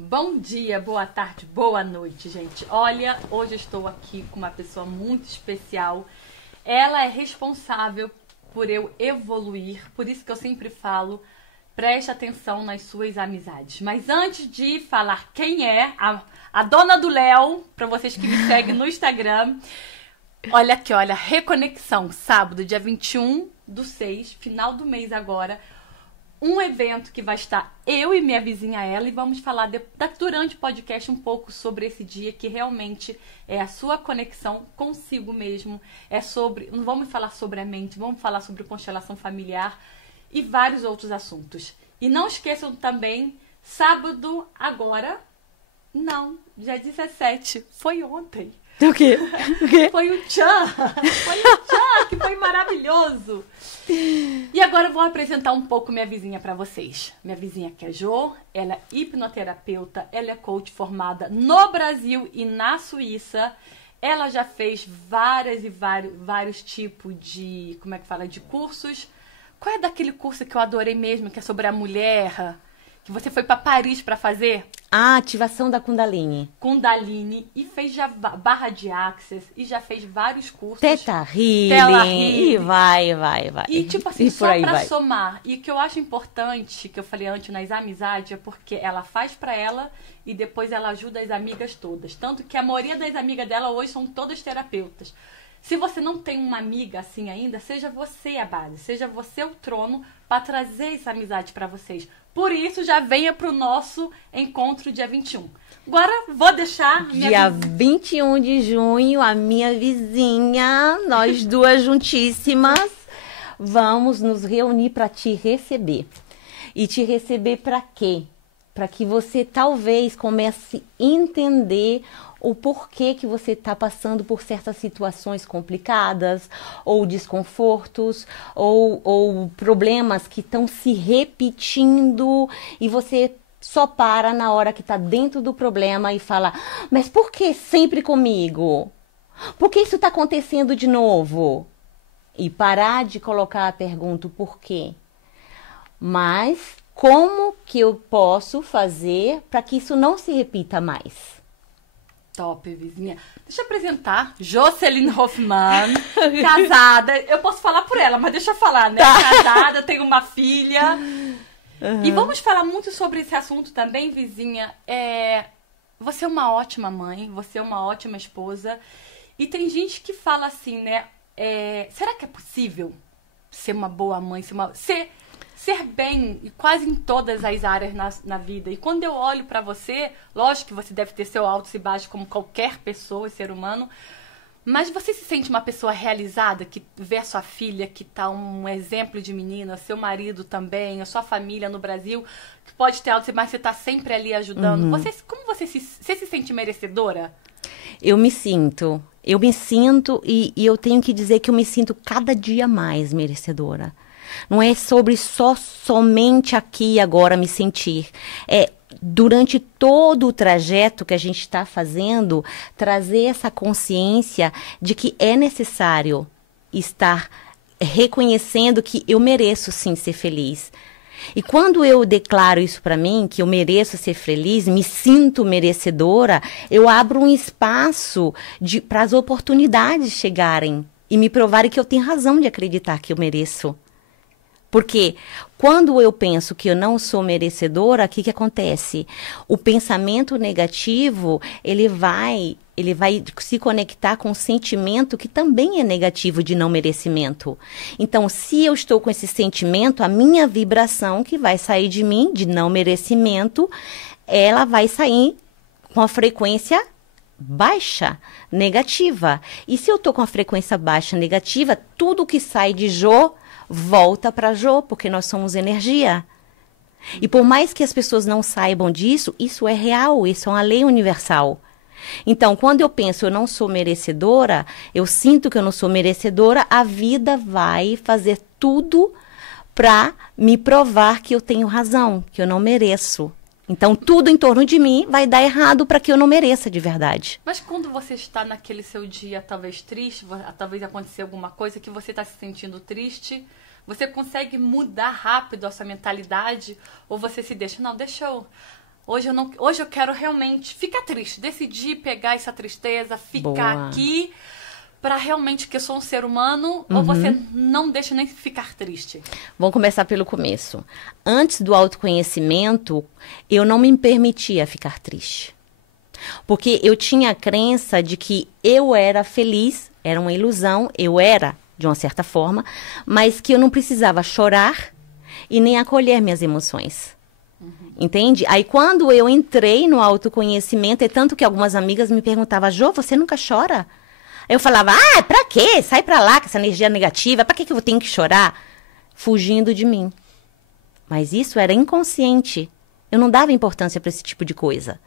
Bom dia, boa tarde, boa noite, gente. Olha, hoje eu estou aqui com uma pessoa muito especial. Ela é responsável por eu evoluir, por isso que eu sempre falo, preste atenção nas suas amizades. Mas antes de falar quem é, a dona do Léo, para vocês que me seguem no Instagram, olha aqui, olha, Reconexão, sábado, dia 21/6, final do mês agora, um evento que vai estar eu e minha vizinha ela, e vamos falar durante o podcast um pouco sobre esse dia que realmente é a sua conexão consigo mesmo, não vamos falar sobre a mente, vamos falar sobre constelação familiar e vários outros assuntos. E não esqueçam também, sábado agora, não, dia 17, foi ontem. O quê? Foi o Tchan, que foi maravilhoso. E agora eu vou apresentar um pouco minha vizinha para vocês. Minha vizinha que é Jo, ela é hipnoterapeuta, ela é coach formada no Brasil e na Suíça. Ela já fez vários tipos de, de cursos. Qual é daquele curso que eu adorei mesmo, que é sobre a mulher, que você foi para Paris para fazer? Ativação da Kundalini. Kundalini, e fez já barra de Access, e já fez vários cursos. Teta Healing, e vai. E tipo assim, e só pra somar. E o que eu acho importante, que eu falei antes nas amizades, é porque ela faz pra ela e depois ela ajuda as amigas todas. Tanto que a maioria das amigas dela hoje são todas terapeutas. Se você não tem uma amiga assim ainda, seja você a base, seja você o trono para trazer essa amizade para vocês. Por isso, já venha pro nosso encontro dia 21. Agora, vou deixar... Dia 21 de junho, a minha vizinha, nós duas juntíssimas, vamos nos reunir para te receber. E te receber para quê? Para que você talvez comece a entender o porquê que você está passando por certas situações complicadas, ou desconfortos, ou problemas que estão se repetindo e você só para na hora que está dentro do problema e fala, mas por que sempre comigo? Por que isso está acontecendo de novo? E parar de colocar a pergunta por quê? Mas como que eu posso fazer para que isso não se repita mais? Top, vizinha. Deixa eu apresentar Jocelyn Hoffman, casada. Eu posso falar por ela, mas deixa eu falar, né? Tá. Casada, tenho uma filha. Uhum. E vamos falar muito sobre esse assunto também, vizinha. Você é uma ótima mãe, você é uma ótima esposa. E tem gente que fala assim, né? Será que é possível ser uma boa mãe, ser bem quase em todas as áreas na vida? E quando eu olho pra você, lógico que você deve ter seu altos e baixos como qualquer pessoa, ser humano, mas você se sente uma pessoa realizada, que vê a sua filha, que tá um exemplo de menina, seu marido também, a sua família no Brasil, que pode ter altos e baixos, você tá sempre ali ajudando. Uhum. Como você se sente merecedora? Eu me sinto e eu tenho que dizer que eu me sinto cada dia mais merecedora. Não é sobre somente aqui e agora me sentir. Durante todo o trajeto que a gente está fazendo, trazer essa consciência de que é necessário estar reconhecendo que eu mereço sim ser feliz. E quando eu declaro isso para mim, que eu mereço ser feliz, me sinto merecedora, eu abro um espaço para as oportunidades chegarem e me provarem que eu tenho razão de acreditar que eu mereço. Porque quando eu penso que eu não sou merecedora, o que acontece? O pensamento negativo, ele vai se conectar com um sentimento que também é negativo de não merecimento. Então, se eu estou com esse sentimento, a minha vibração que vai sair de mim, de não merecimento, ela vai sair com a frequência baixa, negativa. E se eu estou com a frequência baixa, negativa, tudo que sai de Jo volta para Jo, porque nós somos energia. E por mais que as pessoas não saibam disso, isso é real, isso é uma lei universal. Então, quando eu penso eu não sou merecedora, eu sinto que eu não sou merecedora, a vida vai fazer tudo para me provar que eu tenho razão, que eu não mereço. Então, tudo em torno de mim vai dar errado para que eu não mereça de verdade. Mas quando você está naquele seu dia, talvez triste, talvez aconteça alguma coisa que você está se sentindo triste, você consegue mudar rápido a sua mentalidade? Ou você se deixa, não, deixa eu... Hoje eu quero realmente ficar triste, decidir pegar essa tristeza, ficar Boa. aqui para realmente que eu sou um ser humano, ou você não deixa nem ficar triste? Vamos começar pelo começo. Antes do autoconhecimento, eu não me permitia ficar triste. Porque eu tinha a crença de que eu era feliz, era uma ilusão, eu era, de uma certa forma, mas que eu não precisava chorar e nem acolher minhas emoções. Entende? Aí quando eu entrei no autoconhecimento, é tanto que algumas amigas me perguntavam, Jô, você nunca chora? Eu falava, pra quê? Sai pra lá com essa energia negativa, pra que eu tenho que chorar? Fugindo de mim. Mas isso era inconsciente. Eu não dava importância pra esse tipo de coisa.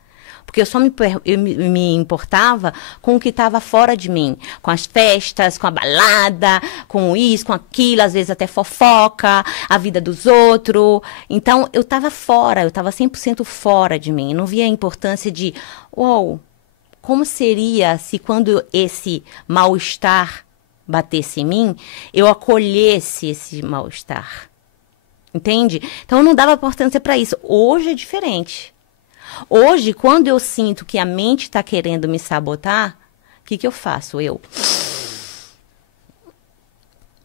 Porque eu só me importava com o que estava fora de mim. Com as festas, com a balada, com isso, com aquilo, às vezes até fofoca, a vida dos outros. Então, eu estava fora, eu estava 100% fora de mim. Eu não via a importância de, como seria se quando esse mal-estar batesse em mim, eu acolhesse esse mal-estar. Entende? Então, eu não dava importância para isso. Hoje é diferente. Hoje, quando eu sinto que a mente está querendo me sabotar, o que eu faço?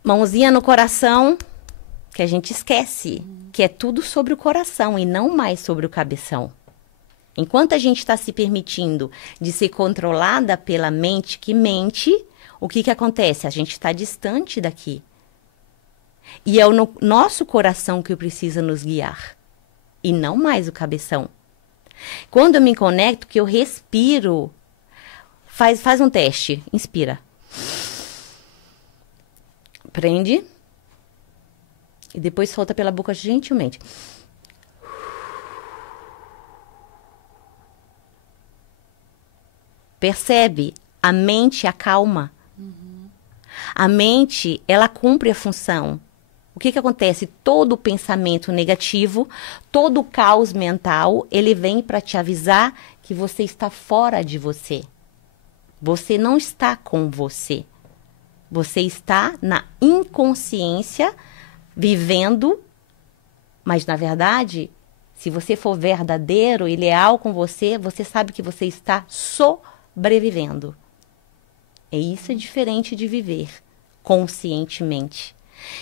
Mãozinha no coração, que a gente esquece, que é tudo sobre o coração e não mais sobre o cabeção. Enquanto a gente está se permitindo de ser controlada pela mente que mente, o que acontece? A gente está distante daqui. E é o nosso coração que precisa nos guiar, e não mais o cabeção. Quando eu me conecto, que eu respiro, faz um teste, inspira. Prende. E depois solta pela boca gentilmente. Percebe? A mente acalma. A mente, ela cumpre a função. O que acontece? Todo pensamento negativo, todo caos mental, ele vem para te avisar que você está fora de você. Você não está com você. Você está na inconsciência, vivendo, mas na verdade, se você for verdadeiro e leal com você, você sabe que você está sobrevivendo. E isso é diferente de viver conscientemente.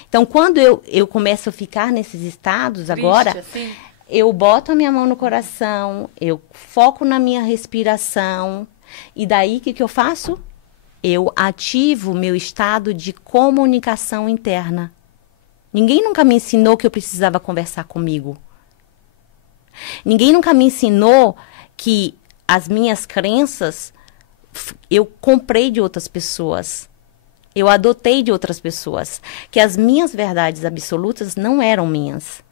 Então, quando eu começo a ficar nesses estados Triste, agora, assim? eu boto a minha mão no coração, eu foco na minha respiração, e daí o que eu faço? Eu ativo o meu estado de comunicação interna. Ninguém nunca me ensinou que eu precisava conversar comigo. Ninguém nunca me ensinou que as minhas crenças eu comprei de outras pessoas. Eu adotei de outras pessoas. Que as minhas verdades absolutas não eram minhas.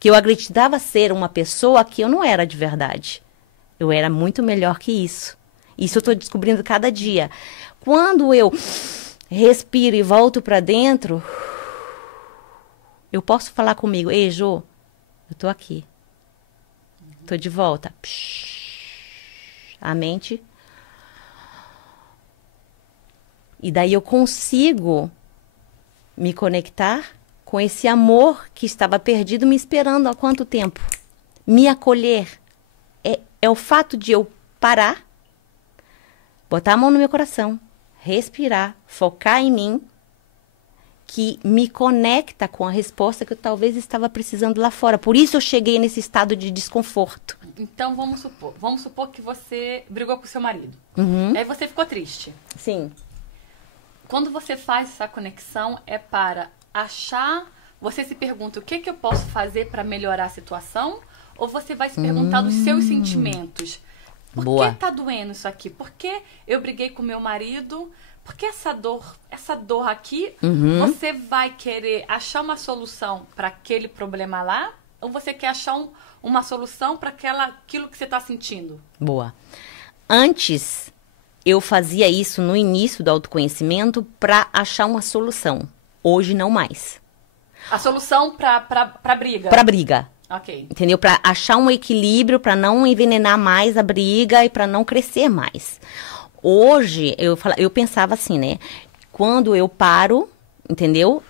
Que eu acreditava ser uma pessoa que eu não era de verdade. Eu era muito melhor que isso. Isso eu estou descobrindo cada dia. Quando eu respiro e volto para dentro, eu posso falar comigo, ei, Jô, eu estou aqui. Estou de volta. A mente. E daí eu consigo me conectar com esse amor que estava perdido, me esperando há quanto tempo? Me acolher. É o fato de eu parar, botar a mão no meu coração, respirar, focar em mim, que me conecta com a resposta que eu talvez estava precisando lá fora. Por isso eu cheguei nesse estado de desconforto. Então, vamos supor que você brigou com seu marido. Aí você ficou triste. Sim. Quando você faz essa conexão, é para achar... Você se pergunta o que eu posso fazer para melhorar a situação? Ou você vai se perguntar dos seus sentimentos? Por Boa. que tá doendo isso aqui? Por que eu briguei com meu marido? Por que essa dor aqui? Você vai querer achar uma solução para aquele problema lá? Ou você quer achar uma solução para aquilo que você está sentindo? Boa. Antes, eu fazia isso no início do autoconhecimento para achar uma solução. Hoje, não mais. A solução para briga? Para briga. Ok. Entendeu? Para achar um equilíbrio, para não envenenar mais a briga e para não crescer mais. Hoje, eu pensava assim, né? Quando eu paro, entendeu?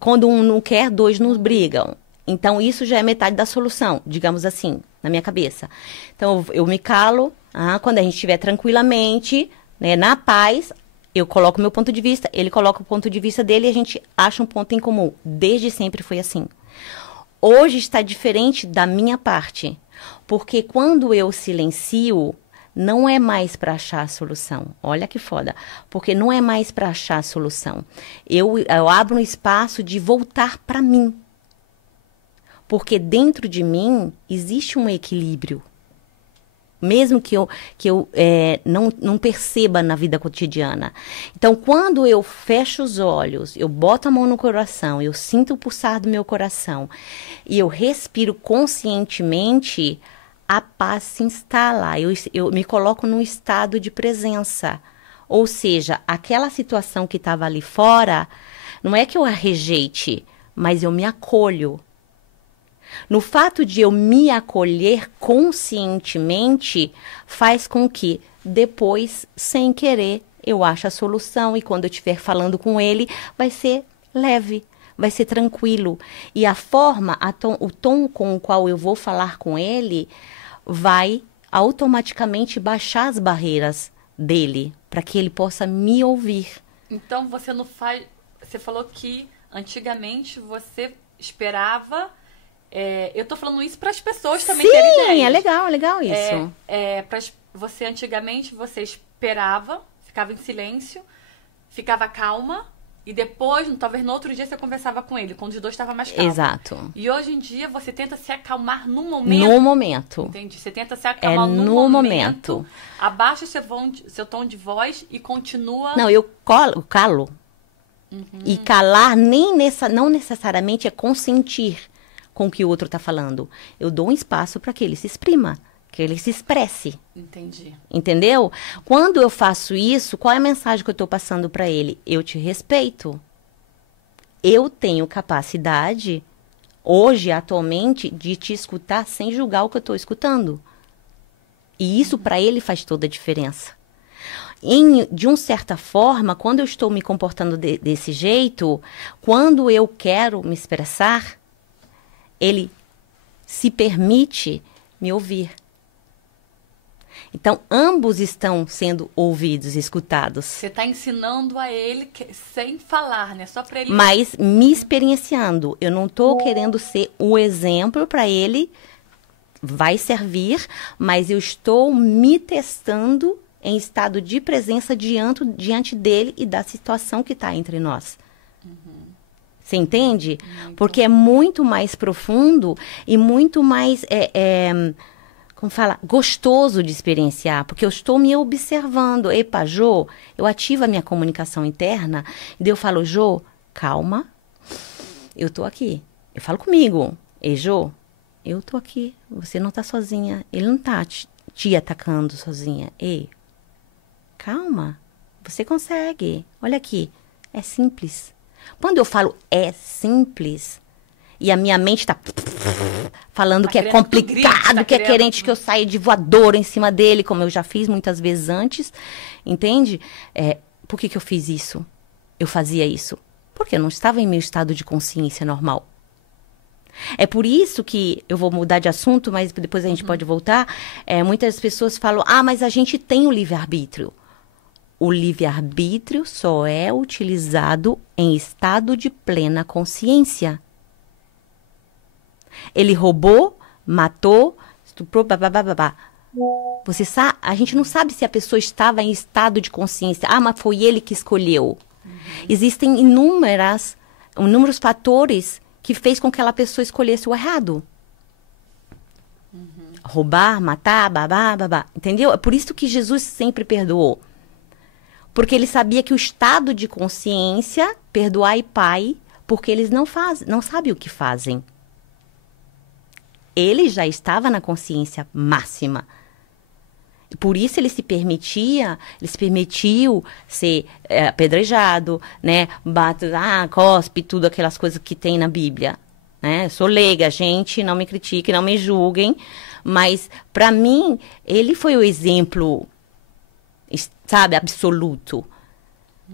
Quando um não quer, dois não brigam. Então, isso já é metade da solução, digamos assim, na minha cabeça. Então, eu me calo, quando a gente estiver tranquilamente, né, na paz, eu coloco o meu ponto de vista, ele coloca o ponto de vista dele e a gente acha um ponto em comum. Desde sempre foi assim. Hoje está diferente da minha parte, porque quando eu silencio, não é mais para achar a solução. Olha que foda. Porque não é mais para achar a solução. Eu abro um espaço de voltar para mim. Porque dentro de mim existe um equilíbrio. Mesmo que eu não perceba na vida cotidiana. Então, quando eu fecho os olhos, eu boto a mão no coração, eu sinto o pulsar do meu coração e eu respiro conscientemente, a paz se instala. Eu me coloco num estado de presença. Ou seja, aquela situação que estava ali fora, não é que eu a rejeite, mas eu me acolho. No fato de eu me acolher conscientemente, faz com que depois, sem querer, eu ache a solução. E quando eu estiver falando com ele, vai ser leve, vai ser tranquilo. E a forma, o tom com o qual eu vou falar com ele, vai automaticamente baixar as barreiras dele, para que ele possa me ouvir. Então, você não faz... Você falou que antigamente você esperava... eu tô falando isso para as pessoas também terem ideia. Sim, é legal isso. Você antigamente você esperava, ficava em silêncio, ficava calma e depois, talvez no outro dia você conversava com ele, quando os dois estavam mais calmos. Exato. E hoje em dia você tenta se acalmar no momento. No momento. Entendi. Você tenta se acalmar no momento. Abaixa o seu tom de voz e continua. Não, eu calo. Uhum. E calar não necessariamente é consentir com o que o outro está falando. Eu dou um espaço para que ele se exprima, que ele se expresse. Entendi. Entendeu? Quando eu faço isso, qual é a mensagem que eu estou passando para ele? Eu te respeito. Eu tenho capacidade, hoje, atualmente, de te escutar sem julgar o que eu estou escutando. E isso para ele faz toda a diferença. De uma certa forma, quando eu estou me comportando desse jeito, quando eu quero me expressar, ele se permite me ouvir. Então, ambos estão sendo ouvidos, escutados. Você está ensinando a ele sem falar, né? Só para ele... Mas me experienciando. Eu não estou querendo ser o exemplo para ele. Vai servir, mas eu estou me testando em estado de presença diante dele e da situação que está entre nós. Você entende? Porque é muito mais profundo e muito mais, como fala, gostoso de experienciar. Porque eu estou me observando. Epa, Jô, eu ativo a minha comunicação interna. E daí eu falo, Jô, calma. Eu tô aqui. Eu falo comigo. Ei, Jô, eu tô aqui. Você não tá sozinha. Ele não tá te atacando sozinha. Ei, calma. Você consegue. Olha aqui. É simples. Quando eu falo é simples e a minha mente está falando que é complicado, que é querente que eu saia de voadora em cima dele, como eu já fiz muitas vezes antes, entende? Por que eu fiz isso? Eu fazia isso? Porque eu não estava em meu estado de consciência normal. É por isso que eu vou mudar de assunto, mas depois a gente pode voltar. Muitas pessoas falam, mas a gente tem o livre-arbítrio. O livre-arbítrio só é utilizado em estado de plena consciência. Ele roubou, matou, estuprou, babá. A gente não sabe se a pessoa estava em estado de consciência. Mas foi ele que escolheu. Existem inúmeros fatores que fez com que aquela pessoa escolhesse o errado. Roubar, matar, babá. Entendeu? É por isso que Jesus sempre perdoou. Porque ele sabia que o estado de consciência, perdoai Pai, porque eles não sabem o que fazem. Ele já estava na consciência máxima. Por isso ele se permitiu ser apedrejado, né? Cospe, tudo aquelas coisas que tem na Bíblia. Né? Sou leiga, gente, não me critiquem, não me julguem. Mas, para mim, ele foi o exemplo, sabe, absoluto,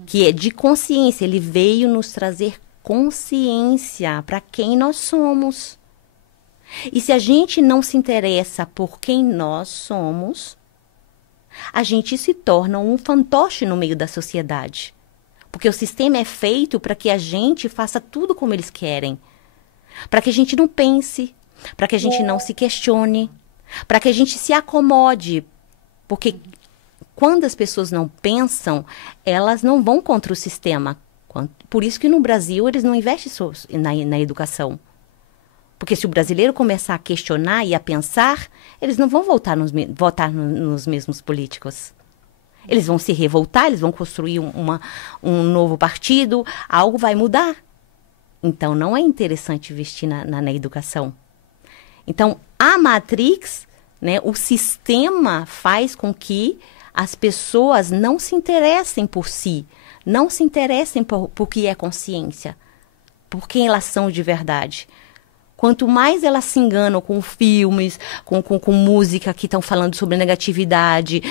que é de consciência. Ele veio nos trazer consciência para quem nós somos. E se a gente não se interessa por quem nós somos, a gente se torna um fantoche no meio da sociedade. Porque o sistema é feito para que a gente faça tudo como eles querem. Para que a gente não pense, para que a gente não se questione, para que a gente se acomode. Porque quando as pessoas não pensam, elas não vão contra o sistema. Por isso que no Brasil eles não investem na educação. Porque se o brasileiro começar a questionar e a pensar, eles não vão votar nos mesmos políticos. Eles vão se revoltar, eles vão construir um novo partido, algo vai mudar. Então, não é interessante investir na educação. Então, a Matrix, né, o sistema faz com que as pessoas não se interessem por si, não se interessem por que é consciência, por quem elas são de verdade. Quanto mais elas se enganam com filmes, com música que estão falando sobre negatividade,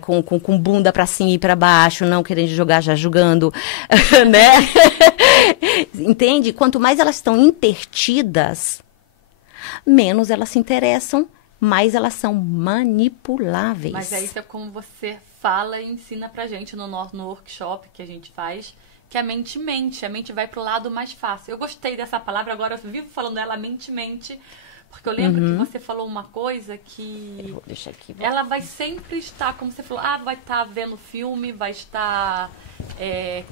com bunda para cima e para baixo, não querendo jogar, já julgando, né? Entende? Quanto mais elas estão intertidas, menos elas se interessam, mais elas são manipuláveis. Mas é isso, é como você fala e ensina pra gente no workshop que a gente faz, que a mente mente. A mente vai pro lado mais fácil. Eu gostei dessa palavra, agora eu vivo falando ela mente, porque eu lembro que você falou uma coisa que eu vou deixar aqui, ela vai sempre estar, como você falou, vai estar vendo filme, vai estar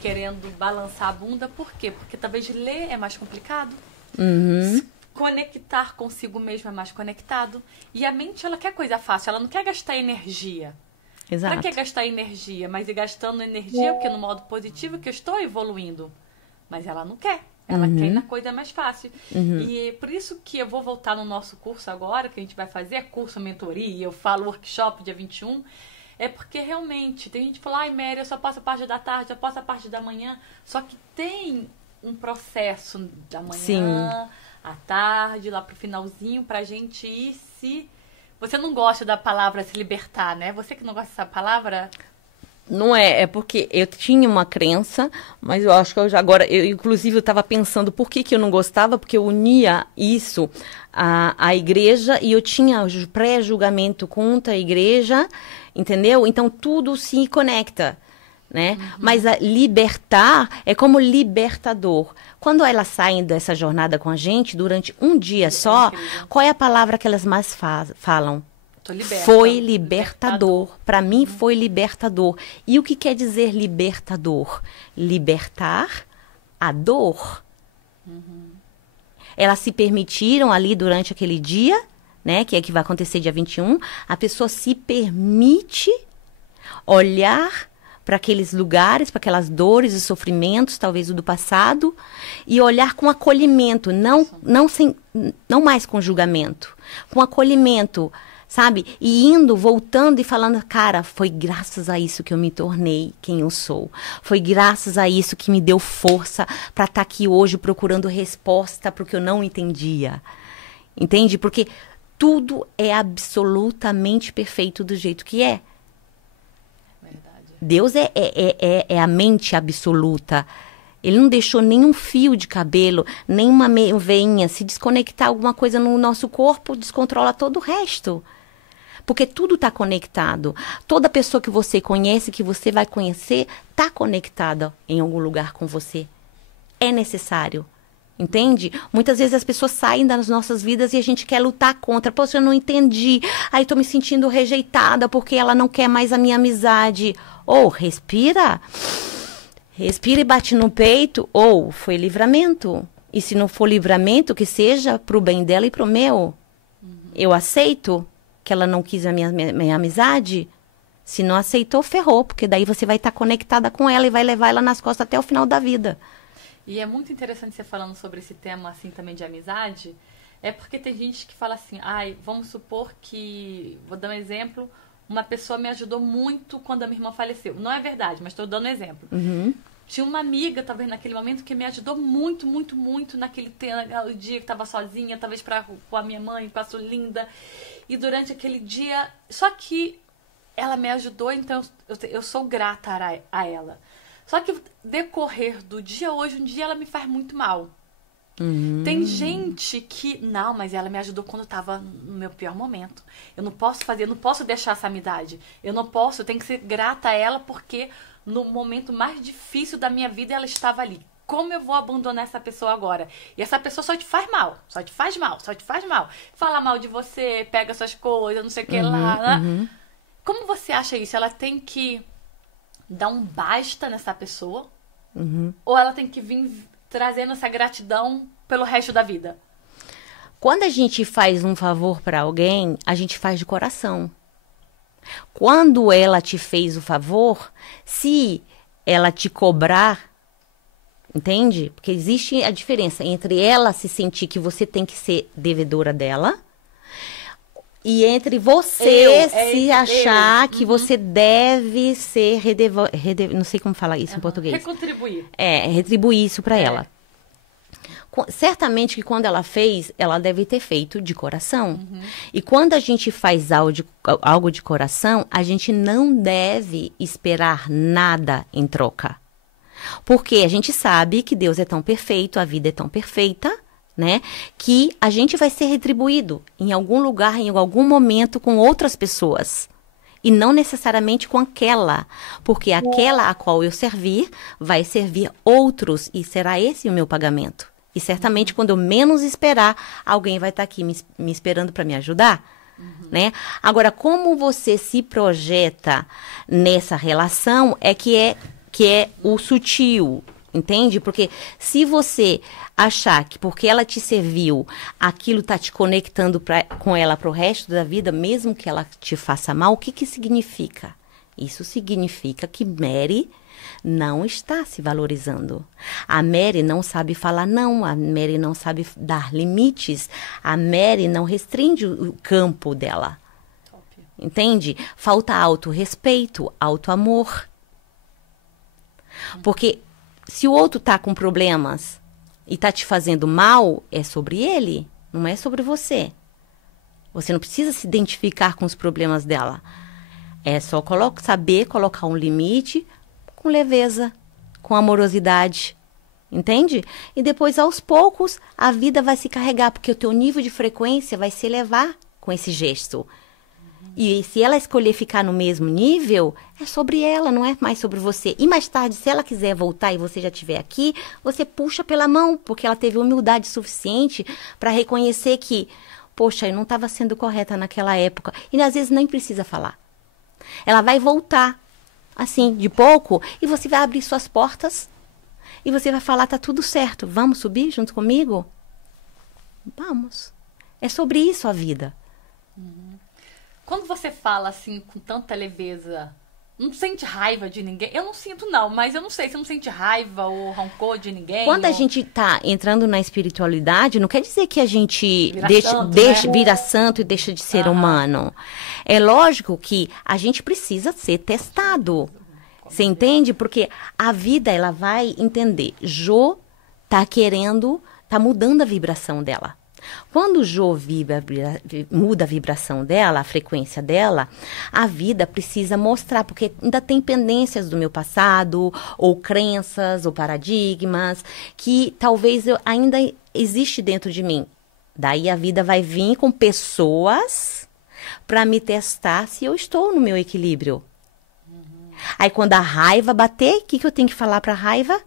querendo balançar a bunda. Por quê? Porque talvez ler é mais complicado. Conectar consigo mesmo é mais conectado. E a mente, ela quer coisa fácil, ela não quer gastar energia. Exato. Ela quer gastar energia, mas ir gastando energia, porque no modo positivo que eu estou evoluindo. Mas ela não quer. Ela quer ir na coisa mais fácil. E por isso que eu vou voltar no nosso curso agora, que a gente vai fazer curso, mentoria, eu falo workshop dia 21, é porque realmente tem gente que fala, Mary, eu só passo a parte da tarde, eu passo a parte da manhã. Só que tem um processo da manhã, sim, à tarde, lá pro finalzinho, pra gente ir se... Você não gosta da palavra se libertar, né? Você que não gosta dessa palavra... Não é porque eu tinha uma crença, mas eu acho que inclusive eu estava pensando por que eu não gostava, porque eu unia isso à igreja e eu tinha pré-julgamento contra a igreja, entendeu? Então tudo se conecta, né? Mas libertar é como libertador. Quando elas saem dessa jornada com a gente, durante um dia só, qual é a palavra que elas mais falam? Foi libertador. Para mim foi libertador. E o que quer dizer libertador? Libertar a dor. Elas se permitiram ali durante aquele dia, né, que é que vai acontecer dia 21, a pessoa se permite olhar para aqueles lugares, para aquelas dores e sofrimentos, talvez do passado, e olhar com acolhimento, não mais com julgamento, com acolhimento, sabe? E voltando e falando, cara, foi graças a isso que eu me tornei quem eu sou. Foi graças a isso que me deu força para estar aqui hoje procurando resposta para o que eu não entendia. Entende? Porque tudo é absolutamente perfeito do jeito que é. Deus é a mente absoluta. Ele não deixou nenhum fio de cabelo, nenhuma veinha. Se desconectar alguma coisa no nosso corpo, descontrola todo o resto. Porque tudo está conectado. Toda pessoa que você conhece, que você vai conhecer, está conectada em algum lugar com você. É necessário. Entende? Muitas vezes as pessoas saem das nossas vidas e a gente quer lutar contra. Poxa, eu não entendi. Aí estou me sentindo rejeitada porque ela não quer mais a minha amizade. Ou respira. Respira e bate no peito. Ou foi livramento. E se não for livramento, que seja pro bem dela e pro meu. Eu aceito que ela não quis a minha amizade. Se não aceitou, ferrou. Porque daí você vai estar conectada com ela e vai levar ela nas costas até o final da vida. E é muito interessante você falando sobre esse tema, assim, também de amizade, é porque tem gente que fala assim, vamos supor que, vou dar um exemplo, uma pessoa me ajudou muito quando a minha irmã faleceu. Não é verdade, mas estou dando um exemplo. Tinha uma amiga, talvez, naquele momento, que me ajudou muito, muito, muito naquele dia que estava sozinha, talvez com a minha mãe, com a Sulinda, e durante aquele dia, só que ela me ajudou, então eu sou grata a ela. Só que decorrer do dia hoje, um dia ela me faz muito mal. Tem gente que, não, mas ela me ajudou quando eu tava no meu pior momento. Eu não posso deixar essa amizade. Eu tenho que ser grata a ela porque no momento mais difícil da minha vida ela estava ali. Como eu vou abandonar essa pessoa agora? E essa pessoa só te faz mal, só te faz mal, só te faz mal. Fala mal de você, pega suas coisas, não sei o que lá. Né? Como você acha isso? Ela tem que dar um basta nessa pessoa? Ou ela tem que vir trazendo essa gratidão pelo resto da vida? Quando a gente faz um favor para alguém, a gente faz de coração. Quando ela te fez o favor, se ela te cobrar, entende? Porque existe a diferença entre ela se sentir que você tem que ser devedora dela e entre você achar que você deve ser não sei como falar isso em português. Recontribuir. Retribuir isso para ela. Certamente que quando ela fez, ela deve ter feito de coração. E quando a gente faz algo de coração, a gente não deve esperar nada em troca. Porque a gente sabe que Deus é tão perfeito, a vida é tão perfeita, né? Que a gente vai ser retribuído em algum lugar, em algum momento com outras pessoas. E não necessariamente com aquela. Porque aquela a qual eu servir, vai servir outros e será esse o meu pagamento. E certamente quando eu menos esperar, alguém vai estar aqui me esperando para me ajudar. Né? Agora, como você se projeta nessa relação que é o sutil, entende? Porque se você achar que porque ela te serviu, aquilo está te conectando com ela para o resto da vida, mesmo que ela te faça mal, o que significa? Isso significa que Mary não está se valorizando. A Mary não sabe falar não, a Mary não sabe dar limites, a Mary não restringe o campo dela. Top. Entende? Falta autorrespeito, autoamor. Porque se o outro tá com problemas e tá te fazendo mal, é sobre ele, não é sobre você. Você não precisa se identificar com os problemas dela. É só saber colocar um limite com leveza, com amorosidade, entende? E depois, aos poucos, a vida vai se carregar, porque o teu nível de frequência vai se elevar com esse gesto. E se ela escolher ficar no mesmo nível, é sobre ela, não é mais sobre você. E mais tarde, se ela quiser voltar e você já estiver aqui, você puxa pela mão, porque ela teve humildade suficiente para reconhecer que, poxa, eu não estava sendo correta naquela época. E às vezes nem precisa falar. Ela vai voltar, assim, de pouco, e você vai abrir suas portas e você vai falar, tá tudo certo, vamos subir junto comigo? Vamos. É sobre isso a vida. Quando você fala assim, com tanta leveza, não sente raiva de ninguém? Eu não sinto não, mas eu não sei, você não sente raiva ou rancor de ninguém? Quando a gente tá entrando na espiritualidade, não quer dizer que a gente vira santo e deixa de ser humano. É lógico que a gente precisa ser testado. Você entende? Porque a vida, ela vai entender. Jo tá mudando a vibração dela. Quando o Jo muda a vibração dela, a frequência dela, a vida precisa mostrar, porque ainda tem pendências do meu passado, ou crenças, ou paradigmas, que talvez ainda existe dentro de mim. Daí a vida vai vir com pessoas para me testar se eu estou no meu equilíbrio. Aí quando a raiva bater, o que eu tenho que falar para a raiva?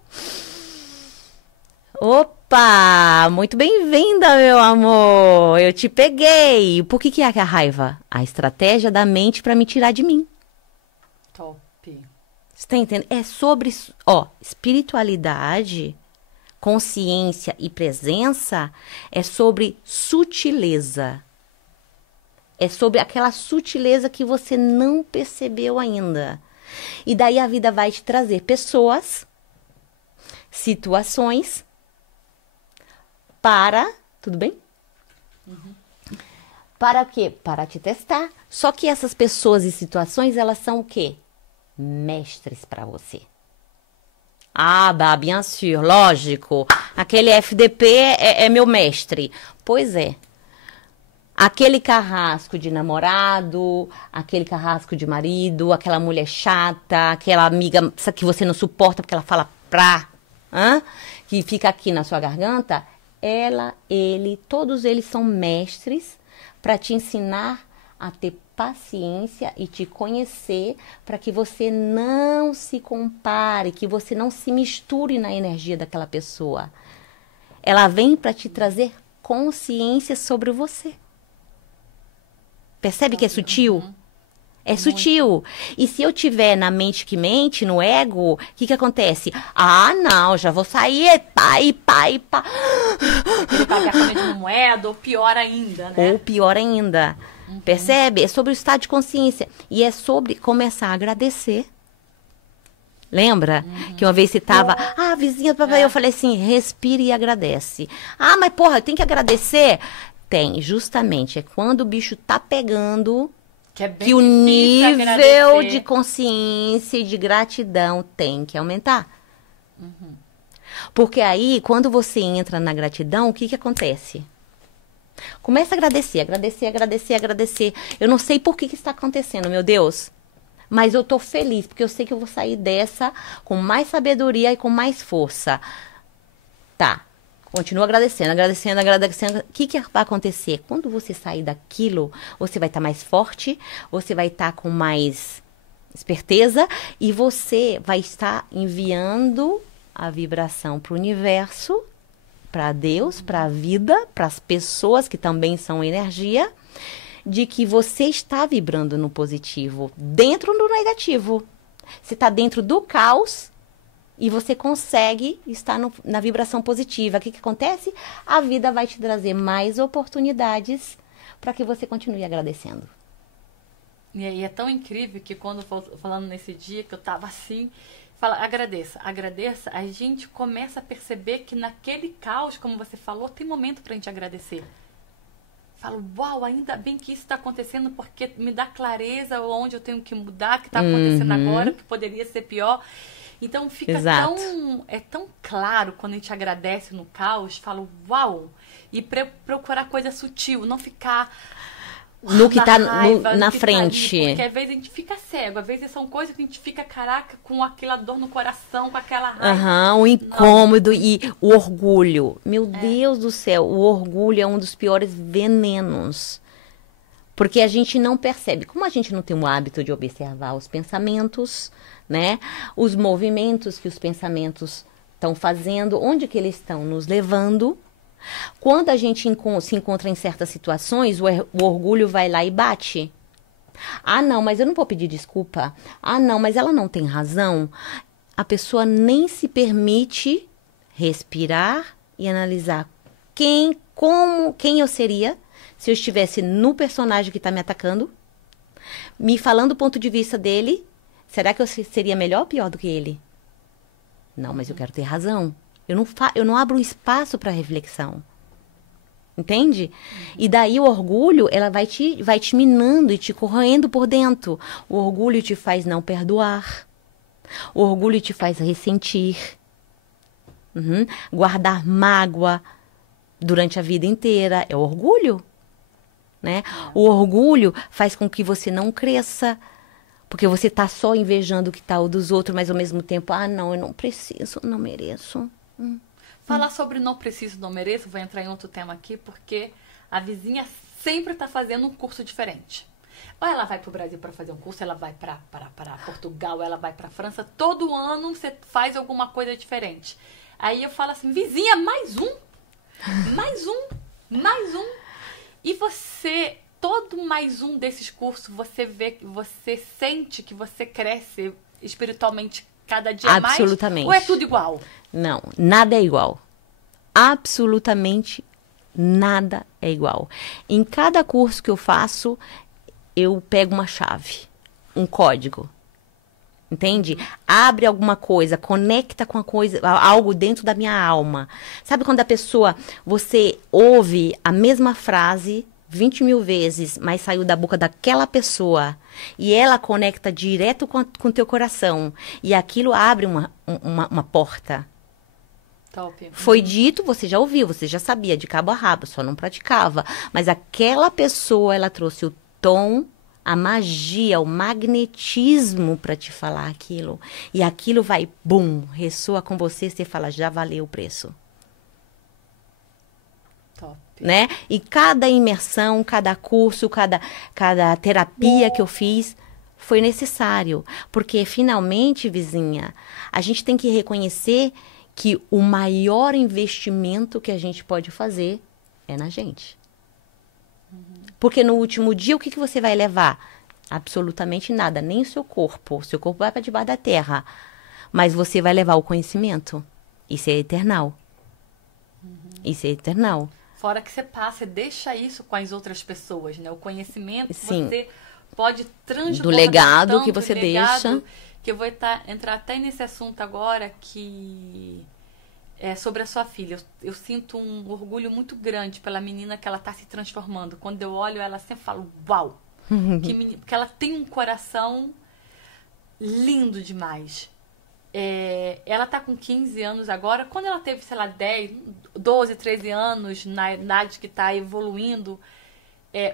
Opa, muito bem-vinda, meu amor. Eu te peguei. Por que é a raiva? A estratégia da mente para me tirar de mim. Top. Você tá entendendo? É sobre, espiritualidade, consciência e presença é sobre sutileza. É sobre aquela sutileza que você não percebeu ainda. E daí a vida vai te trazer pessoas, situações, tudo bem? Para o quê? Para te testar. Só que essas pessoas e situações, elas são o quê? Mestres para você. Ah, bien sûr, lógico. Aquele FDP é meu mestre. Pois é. Aquele carrasco de namorado, aquele carrasco de marido, aquela mulher chata, aquela amiga que você não suporta porque ela fala que fica aqui na sua garganta, ela, ele, todos eles são mestres para te ensinar a ter paciência e te conhecer, para que você não se compare, que você não se misture na energia daquela pessoa. Ela vem para te trazer consciência sobre você. Percebe que é sutil? É sutil. E se eu tiver na mente que mente, no ego, o que acontece? Ah, não, já vou sair, pá. Ele pagar com a moeda, ou pior ainda, né? Ou pior ainda. Percebe? É sobre o estado de consciência. E é sobre começar a agradecer. Lembra? Que uma vez você tava, vizinha do papai, eu falei assim, respire e agradece. Ah, mas porra, tem que agradecer? Tem, justamente. É quando o bicho tá pegando... Que o nível de consciência e de gratidão tem que aumentar. Porque aí, quando você entra na gratidão, o que acontece? Começa a agradecer, agradecer, agradecer, agradecer. Eu não sei por que está acontecendo, meu Deus. Mas eu tô feliz, porque eu sei que eu vou sair dessa com mais sabedoria e com mais força. Tá. Continua agradecendo, agradecendo, agradecendo. O que vai acontecer? Quando você sair daquilo, você vai estar mais forte, você vai estar com mais esperteza e você vai estar enviando a vibração para o universo, para Deus, para a vida, para as pessoas que também são energia, de que você está vibrando no positivo, dentro do negativo. Você está dentro do caos. E você consegue estar na vibração positiva. O que acontece? A vida vai te trazer mais oportunidades para que você continue agradecendo. E é tão incrível que quando falando nesse dia que eu tava assim, agradeça, a gente começa a perceber que naquele caos, como você falou, tem momento pra gente agradecer. Falo, uau, ainda bem que isso está acontecendo, porque me dá clareza onde eu tenho que mudar, que está acontecendo agora, que poderia ser pior. Então fica tão claro quando a gente agradece no caos, fala uau, e procurar coisa sutil, não ficar no que está na frente. Tá ali, porque às vezes a gente fica cego, às vezes são coisas que a gente fica, caraca, com aquela dor no coração, com aquela raiva. O incômodo e o orgulho. Meu Deus do céu, o orgulho é um dos piores venenos. Porque a gente não percebe. Como a gente não tem o hábito de observar os pensamentos, né? Os movimentos que os pensamentos estão fazendo, onde que eles estão nos levando. Quando a gente se encontra em certas situações, o orgulho vai lá e bate. Ah, não, mas eu não vou pedir desculpa. Ah, não, mas ela não tem razão. A pessoa nem se permite respirar e analisar quem eu seria se eu estivesse no personagem que está me atacando, me falando o ponto de vista dele. Será que eu seria melhor ou pior do que ele? Não, mas eu quero ter razão. Eu não abro um espaço para reflexão. Entende? E daí o orgulho, ela vai te minando e te corroendo por dentro. O orgulho te faz não perdoar. O orgulho te faz ressentir. Guardar mágoa durante a vida inteira. É orgulho. Né? O orgulho faz com que você não cresça. Porque você está só invejando o que está o dos outros, mas ao mesmo tempo, não, eu não preciso, não mereço. Falar sobre não preciso, não mereço, vou entrar em outro tema aqui, porque a vizinha sempre está fazendo um curso diferente. Ou ela vai para o Brasil para fazer um curso, ela vai para Portugal, ela vai para França. Todo ano você faz alguma coisa diferente. Aí eu falo assim, vizinha, mais um. E você, todo mais um desses cursos, você vê, você sente que você cresce espiritualmente cada dia mais? Absolutamente. Ou é tudo igual? Não, nada é igual. Absolutamente nada é igual. Em cada curso que eu faço, eu pego uma chave, um código. Entende? Abre alguma coisa, conecta com a coisa, algo dentro da minha alma. Sabe quando a pessoa, você ouve a mesma frase 20 mil vezes, mas saiu da boca daquela pessoa e ela conecta direto com o teu coração e aquilo abre uma porta. Top. Foi dito, você já ouviu, você já sabia de cabo a rabo, só não praticava. Mas aquela pessoa, ela trouxe o tom, a magia, o magnetismo para te falar aquilo. E aquilo vai, bum, ressoa com você, você fala, já valeu o preço. Top. Né? E cada imersão, cada curso, cada terapia que eu fiz foi necessário. Porque, finalmente, vizinha, a gente tem que reconhecer que o maior investimento que a gente pode fazer é na gente. Porque no último dia, o que você vai levar? Absolutamente nada, nem o seu corpo. O seu corpo vai para debaixo da terra. Mas você vai levar o conhecimento. Isso é eternal. Isso é eternal. Fora que você passa, deixa isso com as outras pessoas, né? O conhecimento Sim. você pode transbordar do legado tanto, que você legado, deixa. Que eu vou entrar até nesse assunto agora, que é sobre a sua filha. Eu sinto um orgulho muito grande pela menina que ela está se transformando. Quando eu olho ela, sempre falo, uau! Porque ela tem um coração lindo demais. Ela tá com 15 anos agora. Quando ela teve, sei lá, 10, 12, 13 anos, na idade que tá evoluindo,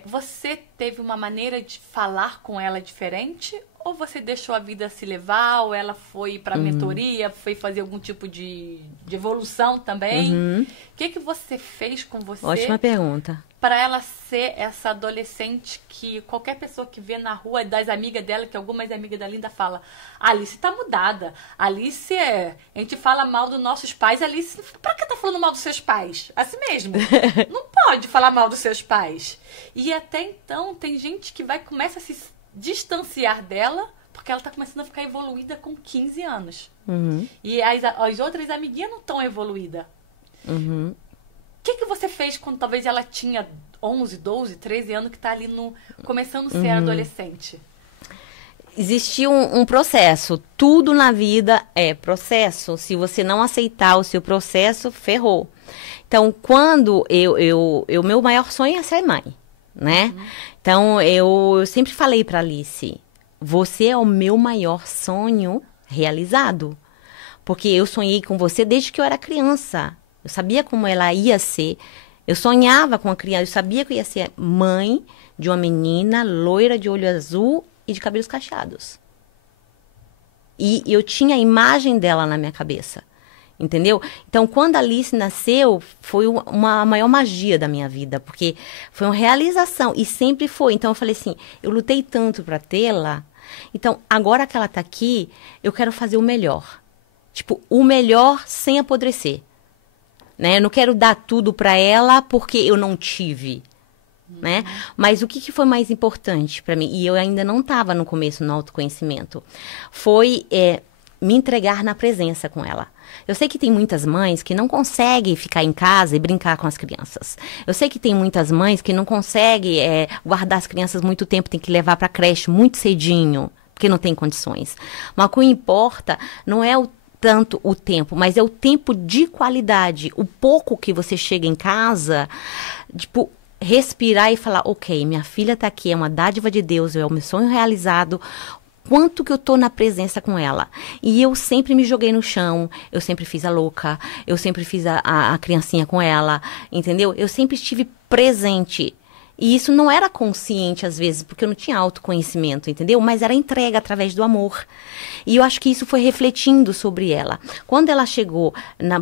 você teve uma maneira de falar com ela diferente? Ou você deixou a vida se levar? Ou ela foi pra mentoria, foi fazer algum tipo de evolução também? O que você fez com você? Ótima pergunta. Para ela ser essa adolescente que qualquer pessoa que vê na rua, das amigas dela, que algumas amigas da Linda fala, Alice tá mudada, Alice a gente fala mal dos nossos pais, Alice, pra que tá falando mal dos seus pais? Assim mesmo, não pode falar mal dos seus pais. E até então tem gente que começa a se distanciar dela, porque ela tá começando a ficar evoluída com 15 anos. E as outras amiguinhas não estão evoluídas. O que você fez quando talvez ela tinha 11, 12, 13 anos, que tá ali começando a ser adolescente? Existiu um processo. Tudo na vida é processo. Se você não aceitar o seu processo, ferrou. Então, quando meu maior sonho é ser mãe, né? Então, eu sempre falei pra Alice, você é o meu maior sonho realizado. Porque eu sonhei com você desde que eu era criança. Eu sabia como ela ia ser. Eu sonhava com a criança. Eu sabia que eu ia ser mãe de uma menina loira de olho azul e de cabelos cacheados. E eu tinha a imagem dela na minha cabeça. Entendeu? Então, quando a Alice nasceu, foi uma maior magia da minha vida. Porque foi uma realização. E sempre foi. Então, eu falei assim, eu lutei tanto para tê-la. Então, agora que ela tá aqui, eu quero fazer o melhor. Tipo, o melhor sem apodrecer. Né? Eu não quero dar tudo para ela porque eu não tive, né? Mas o que foi mais importante para mim, e eu ainda não estava no começo no autoconhecimento, foi me entregar na presença com ela. Eu sei que tem muitas mães que não conseguem ficar em casa e brincar com as crianças. Eu sei que tem muitas mães que não conseguem guardar as crianças muito tempo, tem que levar para a creche muito cedinho, porque não tem condições. Mas o que importa não é tanto o tempo, mas é o tempo de qualidade. O pouco que você chega em casa, tipo, respirar e falar, ok, minha filha tá aqui, é uma dádiva de Deus, é o meu sonho realizado. Quanto que eu tô na presença com ela. E eu sempre me joguei no chão, eu sempre fiz a louca, eu sempre fiz a criancinha com ela, entendeu? Eu sempre estive presente. E isso não era consciente, às vezes, porque eu não tinha autoconhecimento, entendeu? Mas era entrega através do amor. E eu acho que isso foi refletindo sobre ela. Quando ela chegou,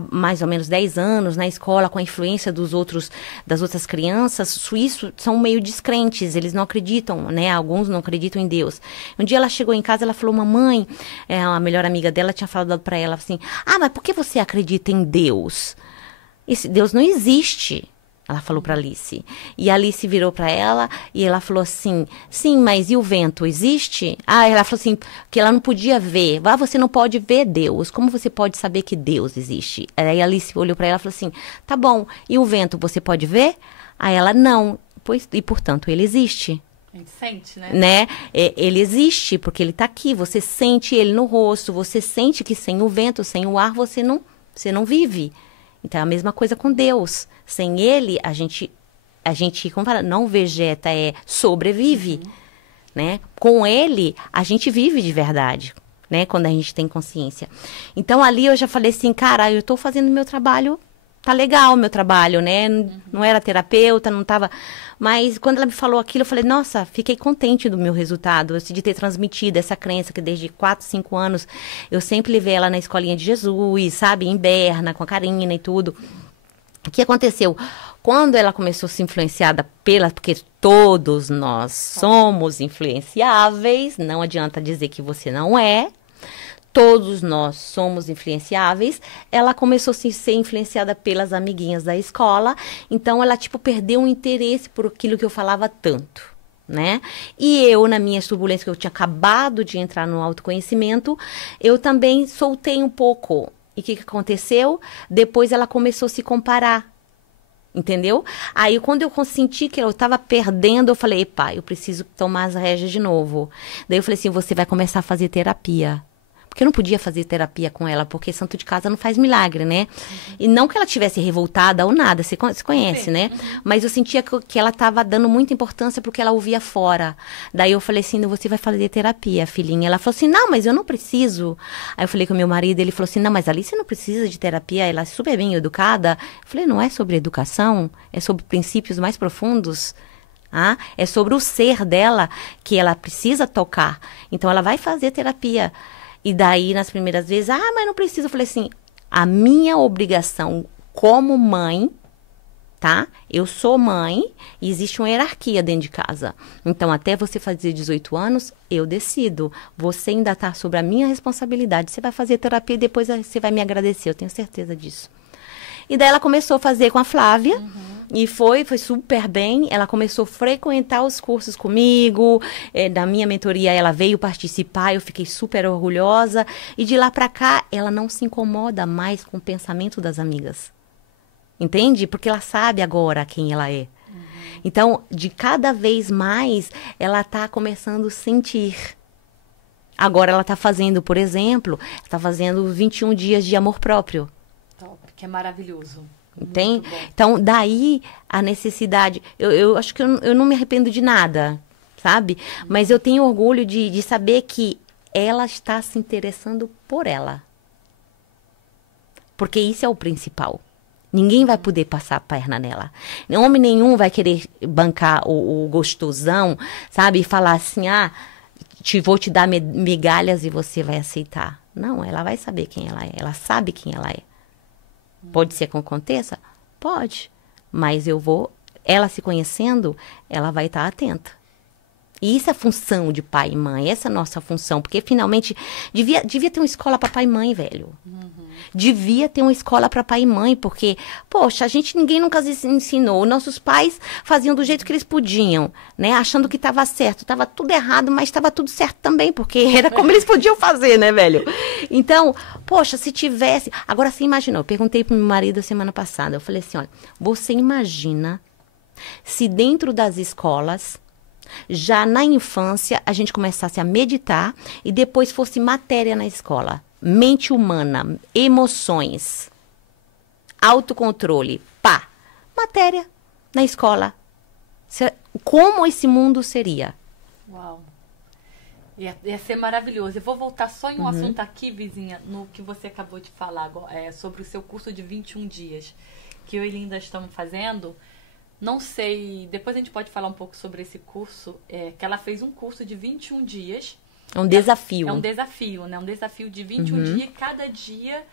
mais ou menos 10 anos, na escola, com a influência das outras crianças, suíços são meio descrentes, eles não acreditam, né? Alguns não acreditam em Deus. Um dia ela chegou em casa, ela falou, mamãe, a melhor amiga dela tinha falado para ela assim, mas por que você acredita em Deus? Esse Deus não existe. Ela falou para Alice. E a Alice virou para ela e ela falou assim, sim, mas e o vento existe? Ela falou assim, que ela não podia ver. Você não pode ver Deus. Como você pode saber que Deus existe? Aí a Alice olhou para ela e falou assim, tá bom, e o vento você pode ver? Aí ela, não. E portanto, ele existe. A gente sente, né? Ele existe porque ele tá aqui. Você sente ele no rosto. Você sente que sem o vento, sem o ar, você não vive. Então, é a mesma coisa com Deus. Sem ele, a gente como fala, não vegeta, sobrevive, né? Com ele, a gente vive de verdade, né? Quando a gente tem consciência. Então, ali eu já falei assim, cara, eu tô fazendo meu trabalho, tá legal o meu trabalho, né? Não era terapeuta, não tava... Mas quando ela me falou aquilo, eu falei, nossa, fiquei contente do meu resultado, de ter transmitido essa crença que desde 4, 5 anos eu sempre levei ela na escolinha de Jesus, sabe? Em Berna, com a Karina e tudo. O que aconteceu? Quando ela começou a ser influenciada porque todos nós somos influenciáveis, não adianta dizer que você não é. Todos nós somos influenciáveis. Ela começou a ser influenciada pelas amiguinhas da escola. Então, ela, tipo, perdeu o interesse por aquilo que eu falava tanto, né? E eu, na minha turbulência, que eu tinha acabado de entrar no autoconhecimento, eu também soltei um pouco. E o que aconteceu? Depois, ela começou a se comparar. Entendeu? Aí, quando eu senti que eu estava perdendo, eu falei, epa, eu preciso tomar as rédeas de novo. Daí, eu falei assim, você vai começar a fazer terapia. Porque eu não podia fazer terapia com ela, porque santo de casa não faz milagre, né? E não que ela tivesse revoltada ou nada, você conhece, né? Mas eu sentia que ela estava dando muita importância porque ela ouvia fora. Daí eu falei assim, você vai fazer terapia, filhinha. Ela falou assim, não, mas eu não preciso. Aí eu falei com o meu marido, ele falou assim, não, mas Alice não precisa de terapia, ela é super bem educada. Eu falei, não é sobre educação, é sobre princípios mais profundos. Ah, é sobre o ser dela que ela precisa tocar. Então ela vai fazer terapia. E daí, nas primeiras vezes, mas não preciso. Eu falei assim, a minha obrigação como mãe, tá? Eu sou mãe e existe uma hierarquia dentro de casa. Então, até você fazer 18 anos, eu decido. Você ainda tá sobre a minha responsabilidade. Você vai fazer terapia e depois você vai me agradecer. Eu tenho certeza disso. E daí ela começou a fazer com a Flávia. E foi super bem. Ela começou a frequentar os cursos comigo. Da minha mentoria, ela veio participar. Eu fiquei super orgulhosa. E de lá pra cá, ela não se incomoda mais com o pensamento das amigas. Entende? Porque ela sabe agora quem ela é. Então, de cada vez mais, ela tá começando a sentir. Agora ela tá fazendo, por exemplo, tá fazendo 21 dias de amor próprio. Top, que é maravilhoso. Entende? Então, daí a necessidade. Eu acho que eu não me arrependo de nada, sabe? Mas eu tenho orgulho de saber que ela está se interessando por ela. Porque isso é o principal. Ninguém vai poder passar a perna nela. Homem nenhum vai querer bancar o gostosão, sabe? E falar assim, vou te dar migalhas e você vai aceitar. Não, ela vai saber quem ela é. Ela sabe quem ela é. Pode ser que aconteça? Pode. Mas ela se conhecendo, ela vai estar atenta. E isso é a função de pai e mãe, essa é a nossa função. Porque, finalmente, devia ter uma escola para pai e mãe, velho. Devia ter uma escola para pai e mãe, porque, poxa, ninguém nunca ensinou. Nossos pais faziam do jeito que eles podiam, né? Achando que estava certo. Estava tudo errado, mas estava tudo certo também, porque era como eles podiam fazer, né, velho? Então, poxa, se tivesse... Agora, você imaginou, eu perguntei pro meu marido semana passada, eu falei assim, olha, você imagina se dentro das escolas... Já na infância, a gente começasse a meditar e depois fosse matéria na escola. Mente humana, emoções, autocontrole, matéria na escola. Como esse mundo seria? Uau. Ia ser maravilhoso. Eu vou voltar só em um assunto aqui, vizinha, no que você acabou de falar, sobre o seu curso de 21 dias, que eu e Linda estamos fazendo. Não sei, depois a gente pode falar um pouco sobre esse curso, que ela fez um curso de 21 dias. É um desafio. É um desafio, né? Um desafio de 21 dias. Cada dia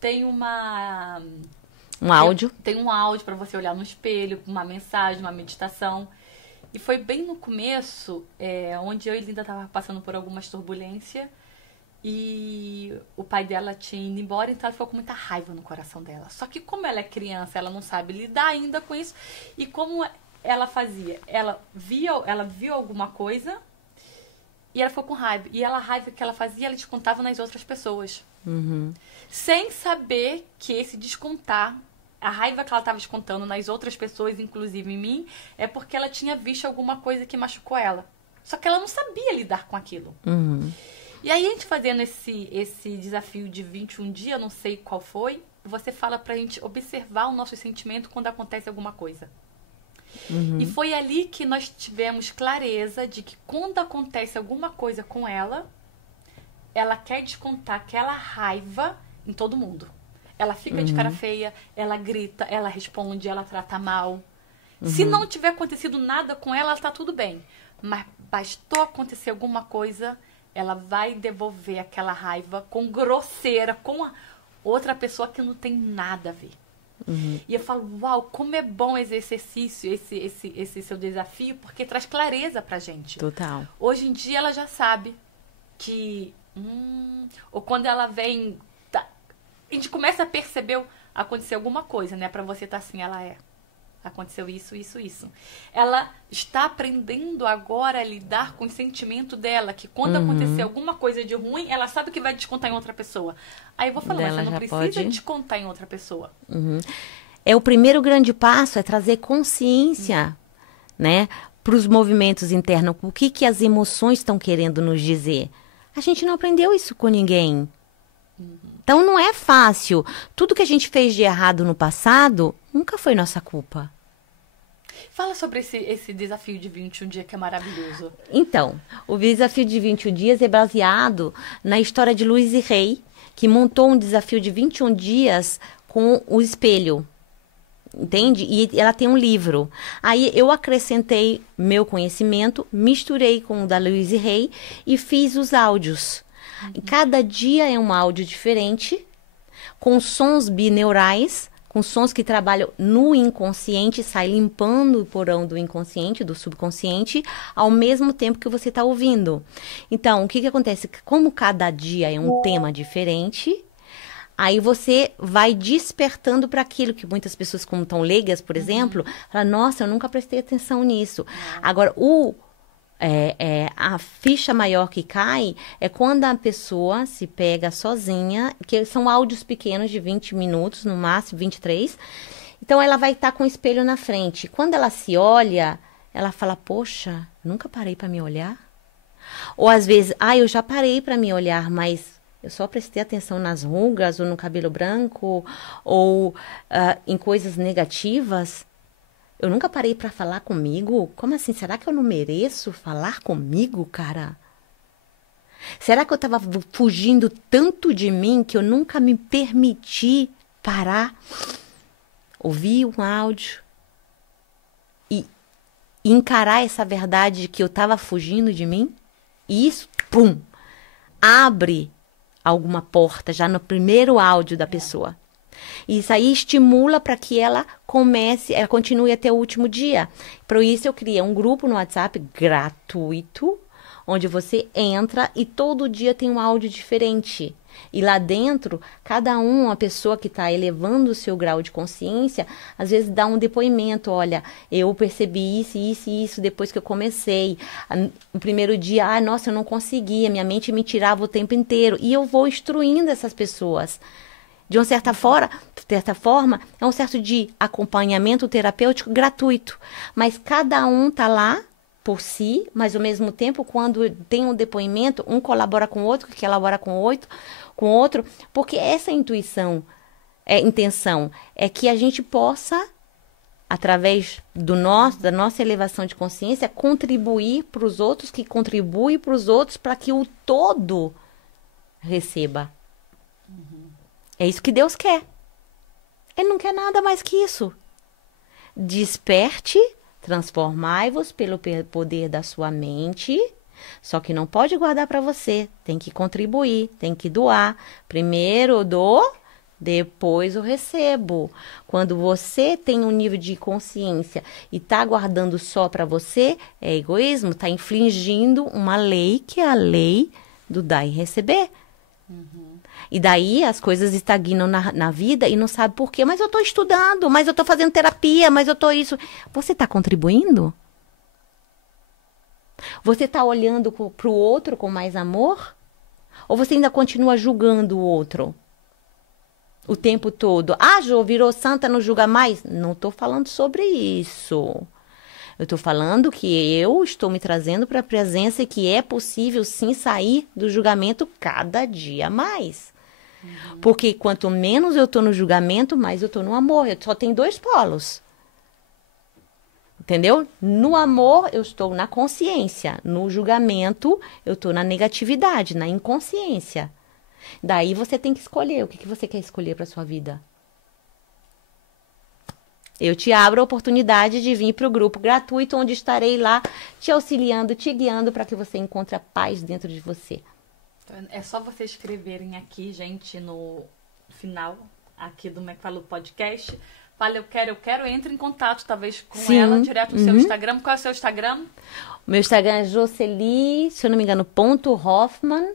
tem um áudio. Tem um áudio para você olhar no espelho, uma mensagem, uma meditação. E foi bem no começo, onde eu e Linda tava passando por algumas turbulências. E o pai dela tinha ido embora, então ela ficou com muita raiva no coração dela. Só que como ela é criança, ela não sabe lidar ainda com isso. E como ela fazia? Ela viu alguma coisa e ela ficou com raiva. E a raiva que ela fazia, ela descontava nas outras pessoas. Sem saber que esse descontar, a raiva que ela estava descontando nas outras pessoas, inclusive em mim, é porque ela tinha visto alguma coisa que machucou ela. Só que ela não sabia lidar com aquilo. E aí, a gente fazendo esse desafio de 21 dias, não sei qual foi, você fala pra gente observar o nosso sentimento quando acontece alguma coisa. E foi ali que nós tivemos clareza de que quando acontece alguma coisa com ela quer descontar aquela raiva em todo mundo. Ela fica de cara feia, ela grita, ela responde, ela trata mal. Se não tiver acontecido nada com ela tá tudo bem. Mas bastou acontecer alguma coisa... Ela vai devolver aquela raiva com grosseira, com outra pessoa que não tem nada a ver. E eu falo, uau, como é bom esse exercício, esse seu desafio, porque traz clareza pra gente. Total. Hoje em dia ela já sabe que... ou quando ela vem... a gente começa a perceber, aconteceu alguma coisa, né? Pra você tá assim, ela é. Aconteceu isso, isso, isso. Ela está aprendendo agora a lidar com o sentimento dela, que quando acontecer alguma coisa de ruim, ela sabe que vai descontar em outra pessoa. Aí eu vou falar, mas você não precisa descontar em outra pessoa. É o primeiro grande passo, é trazer consciência, né, para os movimentos internos. O que as emoções estão querendo nos dizer? A gente não aprendeu isso com ninguém. Então não é fácil. Tudo que a gente fez de errado no passado nunca foi nossa culpa. Fala sobre esse desafio de 21 dias que é maravilhoso. Então, o desafio de 21 dias é baseado na história de Louise Hay, que montou um desafio de 21 dias com o espelho. Entende? E ela tem um livro. Aí eu acrescentei meu conhecimento, misturei com o da Louise Hay e fiz os áudios. Cada dia é um áudio diferente, com sons bineurais, com sons que trabalham no inconsciente, sai limpando o porão do inconsciente, do subconsciente, ao mesmo tempo que você está ouvindo. Então, o que acontece? Como cada dia é um tema diferente, aí você vai despertando para aquilo que muitas pessoas, como estão leigas, por exemplo, falam, nossa, eu nunca prestei atenção nisso. Agora, a ficha maior que cai é quando a pessoa se pega sozinha, que são áudios pequenos de 20 minutos, no máximo 23. Então, ela vai estar com o espelho na frente. Quando ela se olha, ela fala, poxa, nunca parei para me olhar. Ou às vezes, eu já parei para me olhar, mas eu só prestei atenção nas rugas, ou no cabelo branco, ou em coisas negativas. Eu nunca parei para falar comigo. Como assim? Será que eu não mereço falar comigo, cara? Será que eu estava fugindo tanto de mim que eu nunca me permiti parar, ouvir um áudio e encarar essa verdade de que eu estava fugindo de mim? E isso, pum, abre alguma porta já no primeiro áudio da pessoa. Isso aí estimula para que ela continue até o último dia. Por isso eu criei um grupo no WhatsApp gratuito, onde você entra e todo dia tem um áudio diferente. E lá dentro, uma pessoa que está elevando o seu grau de consciência, às vezes dá um depoimento, olha, eu percebi isso, isso e isso depois que eu comecei. No primeiro dia, nossa, eu não conseguia, minha mente me tirava o tempo inteiro. E eu vou instruindo essas pessoas. De uma certa forma, é um certo de acompanhamento terapêutico gratuito. Mas cada um está lá por si, mas ao mesmo tempo, quando tem um depoimento, um colabora com o outro, que elabora com o outro, porque essa intenção é que a gente possa, através da nossa elevação de consciência, contribuir para os outros, que contribuem para os outros, para que o todo receba. É isso que Deus quer. Ele não quer nada mais que isso. Desperte, transformai-vos pelo poder da sua mente. Só que não pode guardar para você. Tem que contribuir, tem que doar. Primeiro eu dou, depois eu recebo. Quando você tem um nível de consciência e está guardando só para você, é egoísmo, está infringindo uma lei que é a lei do dar e receber. E daí as coisas estagnam na vida e não sabe por quê. Mas eu estou estudando, mas eu estou fazendo terapia, mas eu estou isso. Você está contribuindo? Você está olhando para o outro com mais amor? Ou você ainda continua julgando o outro? O tempo todo. Jô, virou santa, não julga mais? Não estou falando sobre isso. Eu estou falando que eu estou me trazendo para a presença e que é possível sim sair do julgamento cada dia mais. Porque quanto menos eu estou no julgamento, mais eu estou no amor. Eu só tenho 2 polos. Entendeu? No amor, eu estou na consciência. No julgamento, eu estou na negatividade, na inconsciência. Daí você tem que escolher. O que você quer escolher para sua vida? Eu te abro a oportunidade de vir para o grupo gratuito, onde estarei lá te auxiliando, te guiando para que você encontre a paz dentro de você. É só vocês escreverem aqui, gente, no final, aqui do Como Falou Podcast, fala eu quero, entre em contato talvez com Sim. ela direto no seu Instagram. Qual é o seu Instagram? O meu Instagram é Jocely, se eu não me engano, _Hoffman.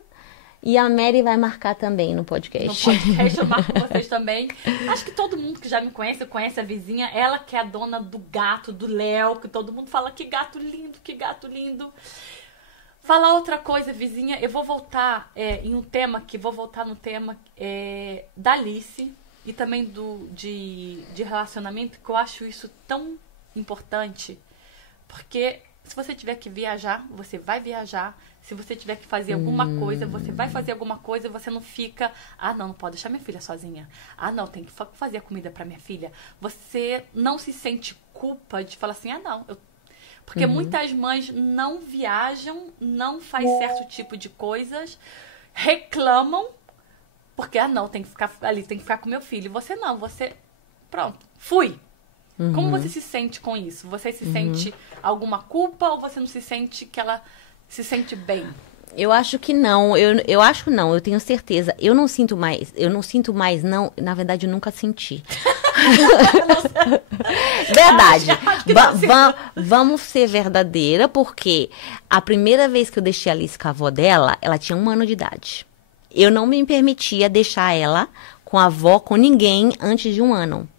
E a Mary vai marcar também no podcast. No podcast eu marco vocês também. Acho que todo mundo que já me conhece a vizinha. Ela que é a dona do gato, do Léo, que todo mundo fala que gato lindo, que gato lindo. Falar outra coisa, vizinha. Eu vou voltar no tema da Alice e também de relacionamento, que eu acho isso tão importante. Porque se você tiver que viajar, você vai viajar. Se você tiver que fazer alguma coisa, você vai fazer alguma coisa e você não fica... Ah, não pode deixar minha filha sozinha. Ah, não, tem que fazer a comida para minha filha. Você não se sente culpa de falar assim, Porque muitas mães não viajam, não faz certo tipo de coisas, reclamam, porque, tem que ficar ali, tem que ficar com meu filho. Você não, pronto, fui. Como você se sente com isso? Você se sente alguma culpa ou você não se sente que ela... se sente bem? Eu acho que não. Eu acho não, eu tenho certeza. Eu não sinto mais, não. Na verdade, eu nunca senti. Verdade. Vamos ser verdadeira, porque a primeira vez que eu deixei a Alice com a avó dela, ela tinha 1 ano de idade. Eu não me permitia deixar ela com a avó, com ninguém, antes de 1 ano.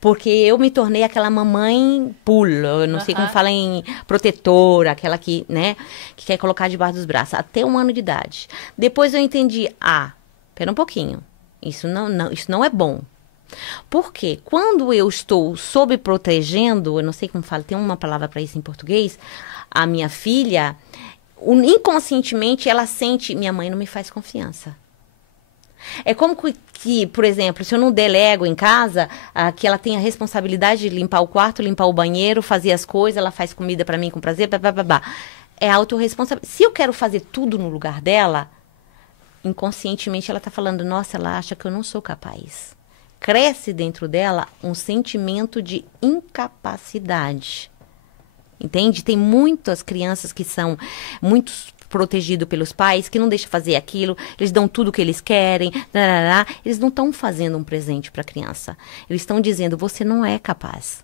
Porque eu me tornei aquela mamãe pula, eu não sei como fala em protetora, aquela que, né, que quer colocar debaixo dos braços, até 1 ano de idade. Depois eu entendi, pera um pouquinho, isso não é bom. Porque quando eu estou sobreprotegendo, eu não sei como fala, tem uma palavra para isso em português, a minha filha, inconscientemente ela sente, minha mãe não me faz confiança. É como que, por exemplo, se eu não delego em casa, que ela tem a responsabilidade de limpar o quarto, limpar o banheiro, fazer as coisas, ela faz comida pra mim com prazer, é autorresponsabilidade. Se eu quero fazer tudo no lugar dela, inconscientemente ela tá falando, nossa, ela acha que eu não sou capaz. Cresce dentro dela um sentimento de incapacidade. Entende? Tem muitas crianças que são muito protegido pelos pais, que não deixa fazer aquilo, eles dão tudo o que eles querem, eles não estão fazendo um presente para a criança. Eles estão dizendo, você não é capaz.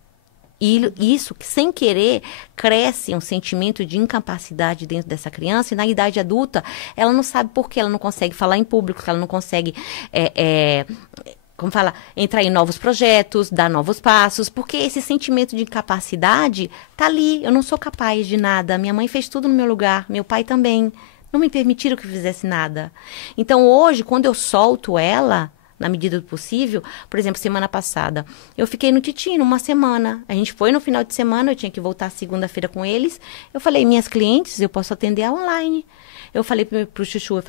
E isso, sem querer, cresce um sentimento de incapacidade dentro dessa criança, e na idade adulta, ela não sabe por que ela não consegue falar em público, ela não consegue... entrar em novos projetos, dar novos passos, porque esse sentimento de incapacidade tá ali, eu não sou capaz de nada, minha mãe fez tudo no meu lugar, meu pai também, não me permitiram que eu fizesse nada. Então hoje, quando eu solto ela, na medida do possível, por exemplo, semana passada, eu fiquei no Titino 1 semana, a gente foi no final de semana, eu tinha que voltar segunda-feira com eles, eu falei, minhas clientes, eu posso atender online. Eu falei pro Chuchu,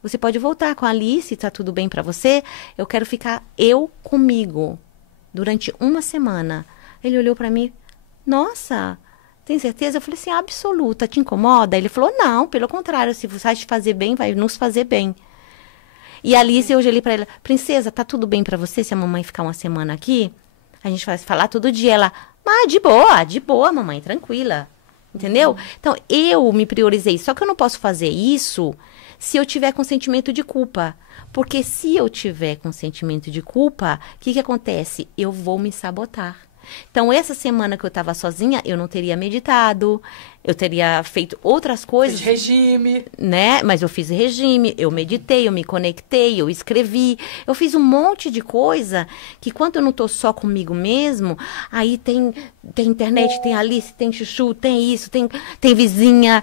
você pode voltar com a Alice, tá tudo bem pra você? Eu quero ficar eu comigo durante 1 semana. Ele olhou pra mim, nossa, tem certeza? Eu falei assim, absoluta, te incomoda? Ele falou, não, pelo contrário, se você vai te fazer bem, vai nos fazer bem. E a Alice, eu olhei pra ela, princesa, tá tudo bem pra você se a mamãe ficar 1 semana aqui? A gente vai falar todo dia. Ela, de boa, mamãe, tranquila. Entendeu? Então, eu me priorizei. Só que eu não posso fazer isso se eu tiver com sentimento de culpa. Porque se eu tiver com sentimento de culpa, o que acontece? Eu vou me sabotar. Então, essa semana que eu estava sozinha, eu não teria meditado, eu teria feito outras coisas. Fiz regime. Né? Mas eu fiz regime, eu meditei, eu me conectei, eu escrevi. Eu fiz um monte de coisa que quando eu não estou só comigo mesmo, aí tem internet, tem Alice, tem Chuchu, tem isso, tem vizinha,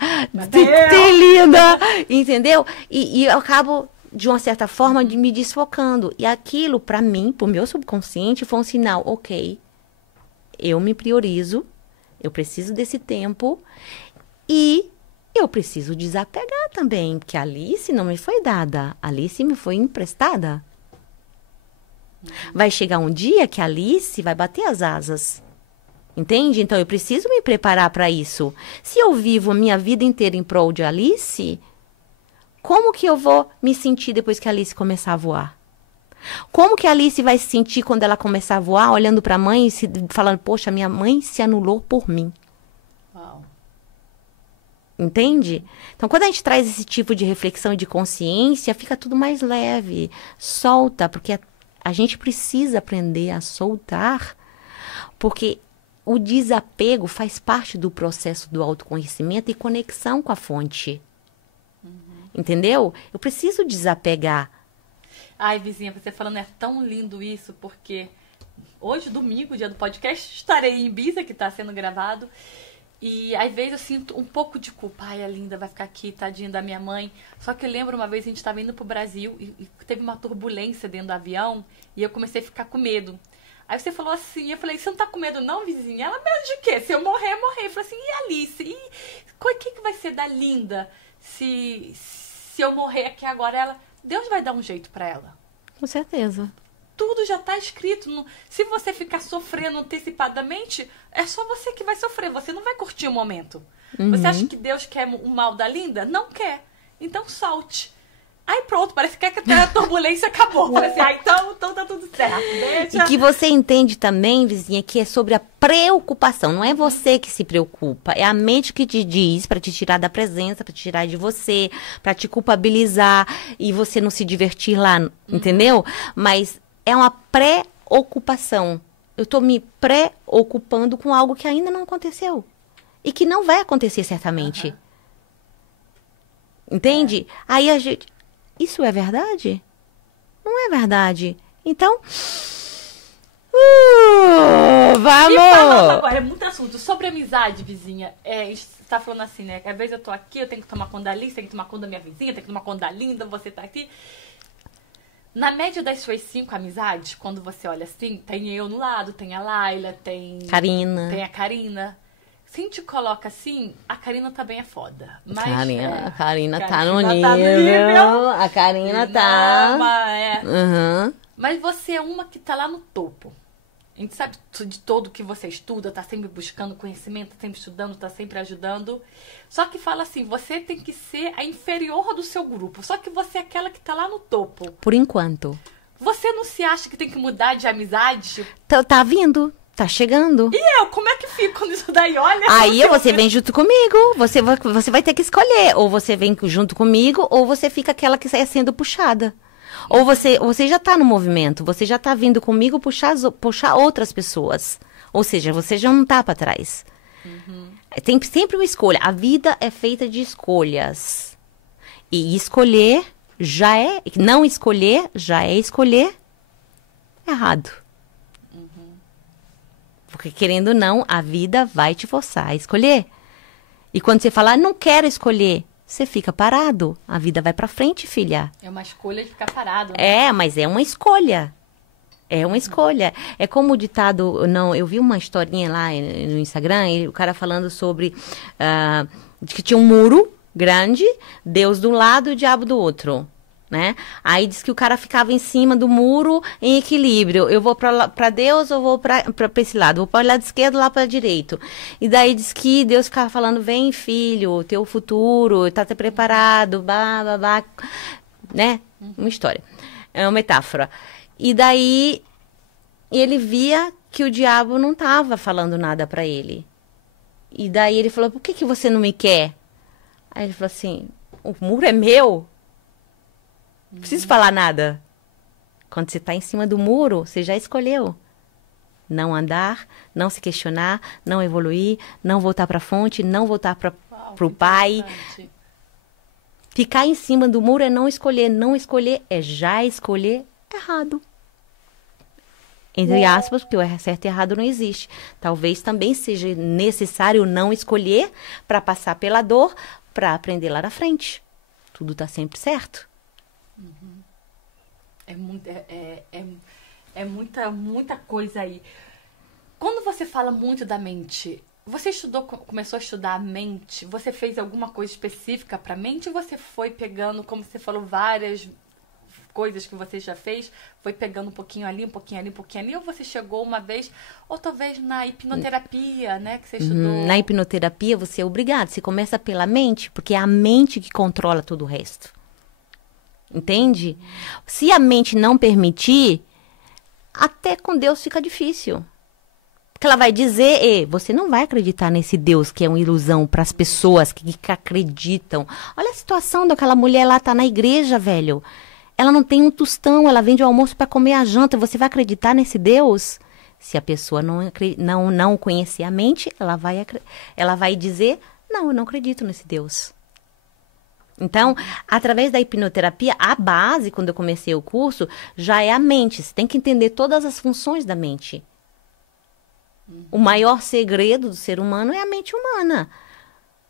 tem linda, entendeu? E eu acabo, de uma certa forma, me desfocando. E aquilo, para mim, pro meu subconsciente, foi um sinal, ok, eu me priorizo, eu preciso desse tempo e eu preciso desapegar também, porque a Alice não me foi dada, a Alice me foi emprestada. Vai chegar um dia que a Alice vai bater as asas, entende? Então eu preciso me preparar para isso. Se eu vivo a minha vida inteira em prol de Alice, como que eu vou me sentir depois que a Alice começar a voar? Como que a Alice vai se sentir quando ela começar a voar, olhando para a mãe e falando, poxa, minha mãe se anulou por mim? Uau. Entende? Então, quando a gente traz esse tipo de reflexão e de consciência, fica tudo mais leve. Solta, porque A gente precisa aprender a soltar, porque o desapego faz parte do processo do autoconhecimento e conexão com a fonte. Entendeu? Eu preciso desapegar. Ai, vizinha, você falando é tão lindo isso, porque hoje, domingo, dia do podcast, estarei em Ibiza, que está sendo gravado. E às vezes eu sinto um pouco de culpa. Ai, a Linda vai ficar aqui, tadinha da minha mãe. Só que eu lembro uma vez a gente estava indo pro Brasil e teve uma turbulência dentro do avião e eu comecei a ficar com medo. Aí você falou assim, eu falei, você não tá com medo não, vizinha? Ela, medo de quê? Se eu morrer, eu morrer. Eu falei assim, e a Alice? E o que vai ser da Linda se eu morrer aqui agora? Ela, Deus vai dar um jeito pra ela. Com certeza. Tudo já tá escrito. Se você ficar sofrendo antecipadamente, é só você que vai sofrer. Você não vai curtir o momento. Você acha que Deus quer o mal da Linda? Não quer. Então solte. Aí pronto, parece que a turbulência acabou. Parece, então tá tudo certo. Deixa. E que você entende também, vizinha, que é sobre a preocupação. Não é você que se preocupa. É a mente que te diz para te tirar da presença, para te tirar de você, para te culpabilizar e você não se divertir lá, entendeu? Mas é uma preocupação. Eu tô me preocupando com algo que ainda não aconteceu. E que não vai acontecer certamente. Entende? Aí a gente... Isso é verdade? Não é verdade. Então... vamos! E falando agora, é muito assunto. Sobre amizade, vizinha. A gente tá falando assim, né? Às vezes eu tô aqui, eu tenho que tomar conta da Alice, tenho que tomar conta da minha vizinha, tenho que tomar conta da Linda, você tá aqui. Na média das suas 5 amizades, quando você olha assim, tem eu no lado, tem a Laila, tem a Karina. Se a gente coloca assim, a Karina também é foda. Mas, a Karina tá tá no no nível. A Karina tá... Mas você é uma que tá lá no topo. A gente sabe de todo que você estuda, tá sempre buscando conhecimento, tá sempre estudando, tá sempre ajudando. Só que fala assim, você tem que ser a inferior do seu grupo. Só que você é aquela que tá lá no topo. Por enquanto. Você não se acha que tem que mudar de amizade? Tá vindo. Tá chegando. E eu? Como é que fico nisso daí? Olha. Aí você vem junto comigo. Você vai ter que escolher. Ou você vem junto comigo, ou você fica aquela que sai sendo puxada. Ou você já tá no movimento. Você já tá vindo comigo puxar outras pessoas. Ou seja, você já não tá pra trás. Tem sempre uma escolha. A vida é feita de escolhas. E escolher já é... Não escolher já é escolher errado. Porque, querendo ou não, a vida vai te forçar a escolher. E quando você falar, não quero escolher, você fica parado. A vida vai pra frente, filha. É uma escolha de ficar parado, né? É, mas é uma escolha. É uma escolha. É como o ditado... Não, eu vi uma historinha lá no Instagram, e o cara falando sobre... de que tinha um muro grande, Deus de um lado e o diabo do outro. Né? Aí diz que o cara ficava em cima do muro em equilíbrio. Eu vou para Deus ou vou para esse lado? Vou para o lado esquerdo ou lá para direito? E daí diz que Deus ficava falando: vem, filho, teu futuro, tá preparado, né? Uma história. É uma metáfora. E daí ele via que o diabo não tava falando nada para ele. E daí ele falou: por que você não me quer? Aí ele falou assim: o muro é meu. Não preciso falar nada. Quando você está em cima do muro, você já escolheu. Não andar, não se questionar, não evoluir, não voltar para a fonte, não voltar para o pai. Ficar em cima do muro é não escolher. Não escolher é já escolher errado. Entre aspas, porque o certo e errado não existe. Talvez também seja necessário não escolher para passar pela dor, para aprender lá na frente. Tudo está sempre certo. É muita coisa aí. Quando você fala muito da mente, você começou a estudar a mente? Você fez alguma coisa específica para a mente? Ou você foi pegando, como você falou, várias coisas que você já fez, foi pegando um pouquinho ali, um pouquinho ali, um pouquinho ali, ou você chegou uma vez, ou talvez na hipnoterapia, né, que você estudou? Na hipnoterapia você é obrigado, você começa pela mente, porque é a mente que controla todo o resto. Entende? Se a mente não permitir, até com Deus fica difícil. Porque ela vai dizer, você não vai acreditar nesse Deus que é uma ilusão para as pessoas que acreditam. Olha a situação daquela mulher lá, tá na igreja, velho. Ela não tem um tostão, ela vende o almoço para comer a janta. Você vai acreditar nesse Deus? Se a pessoa não conhecer a mente, ela vai dizer, não, eu não acredito nesse Deus. Então, através da hipnoterapia, a base, quando eu comecei o curso, já é a mente. Você tem que entender todas as funções da mente. O maior segredo do ser humano é a mente humana.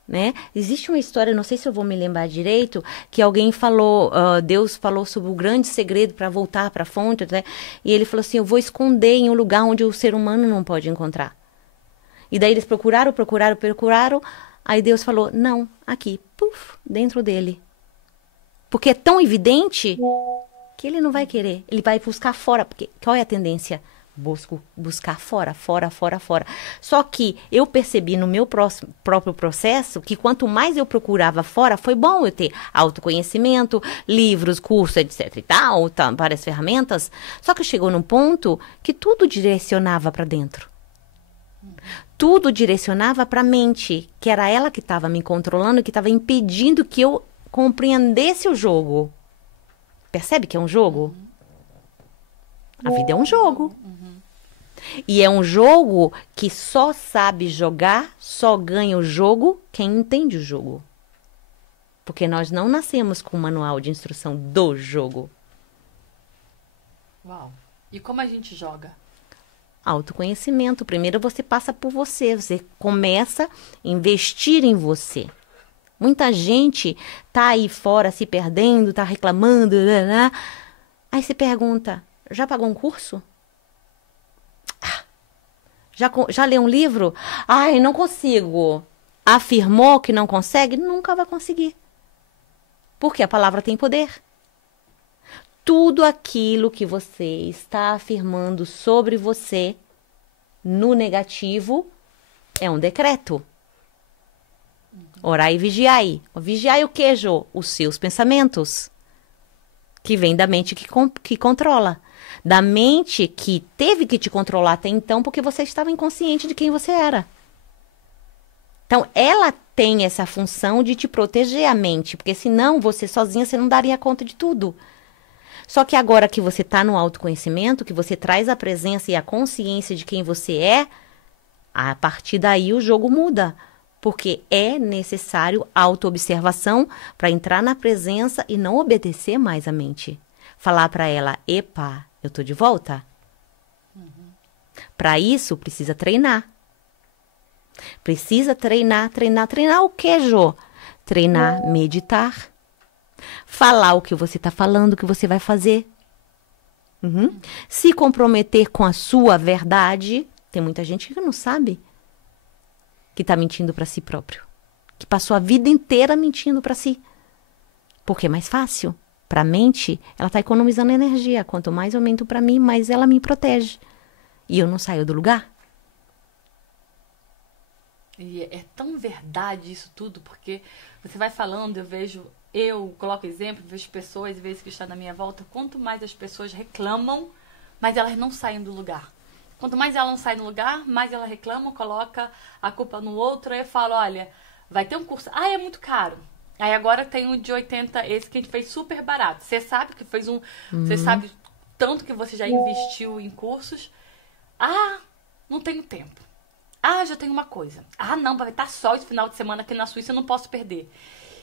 Né? Existe uma história, não sei se eu vou me lembrar direito, que alguém falou, Deus falou sobre o grande segredo para voltar para a fonte, né? E ele falou assim, eu vou esconder em um lugar onde o ser humano não pode encontrar. E daí eles procuraram, aí Deus falou, não, aqui, puf, dentro dele. Porque é tão evidente que ele não vai querer, ele vai buscar fora, porque qual é a tendência? Buscar fora. Só que eu percebi no meu próprio processo que quanto mais eu procurava fora, foi bom eu ter autoconhecimento, livros, cursos, etc e tal, várias ferramentas. Só que chegou num ponto que tudo direcionava para dentro. Tudo direcionava para a mente, que era ela que estava me controlando, que estava impedindo que eu compreendesse o jogo. Percebe que é um jogo? A vida é um jogo. E é um jogo que só sabe jogar, só ganha o jogo quem entende o jogo. Porque nós não nascemos com o manual de instrução do jogo. Uau! E como a gente joga? Autoconhecimento. Primeiro você passa por você. Você começa a investir em você. Muita gente tá aí fora se perdendo, tá reclamando. Aí você pergunta, já pagou um curso? Já leu um livro? Ai, não consigo. Afirmou que não consegue? Nunca vai conseguir. Porque a palavra tem poder. Tudo aquilo que você está afirmando sobre você no negativo é um decreto. Orai e vigiai. Vigiai o que, Jô? Os seus pensamentos. Que vem da mente que controla. Da mente que teve que te controlar até então porque você estava inconsciente de quem você era. Então, ela tem essa função de te proteger a mente, porque senão você sozinha você não daria conta de tudo. Só que agora que você está no autoconhecimento, que você traz a presença e a consciência de quem você é, a partir daí o jogo muda. Porque é necessário autoobservação para entrar na presença e não obedecer mais a mente. Falar para ela, epa, eu tô de volta. Para isso, precisa treinar. Precisa treinar o que, Jô? Treinar, meditar. Falar o que você está falando, o que você vai fazer. Se comprometer com a sua verdade. Tem muita gente que não sabe que está mentindo para si próprio. Que passou a vida inteira mentindo para si. Porque é mais fácil. Para a mente, ela está economizando energia. Quanto mais eu minto para mim, mais ela me protege. E eu não saio do lugar. E é tão verdade isso tudo, porque você vai falando, eu coloco exemplo, vejo pessoas, às vezes, que estão na minha volta, quanto mais as pessoas reclamam, mais elas não saem do lugar. Quanto mais ela não sai do lugar, mais ela reclama, coloca a culpa no outro, aí eu falo, olha, vai ter um curso, é muito caro. Aí agora tem um de 80, esse que a gente fez super barato. Você sabe que fez você sabe tanto que você já investiu em cursos. Não tenho tempo. Já tenho uma coisa. Não, vai estar sol esse final de semana aqui na Suíça, eu não posso perder.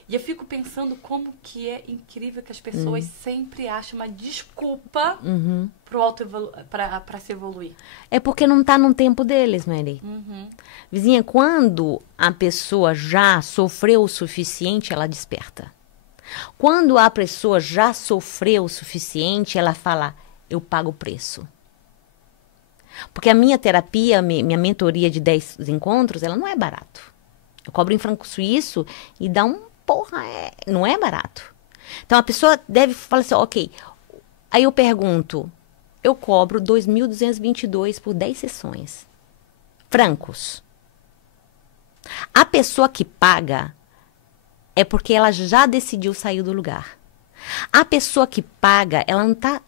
E eu fico pensando como que é incrível que as pessoas sempre acham uma desculpa para se evoluir. É porque não está no tempo deles, Mary. Vizinha, quando a pessoa já sofreu o suficiente, ela desperta. Quando a pessoa já sofreu o suficiente, ela fala, eu pago o preço. Porque a minha terapia, minha mentoria de 10 encontros, ela não é barato. Eu cobro em franco suíço e dá não é barato. Então a pessoa deve falar assim, ok. Aí eu pergunto, eu cobro 2.222 por 10 sessões. Francos. A pessoa que paga é porque ela já decidiu sair do lugar. A pessoa que paga, ela não está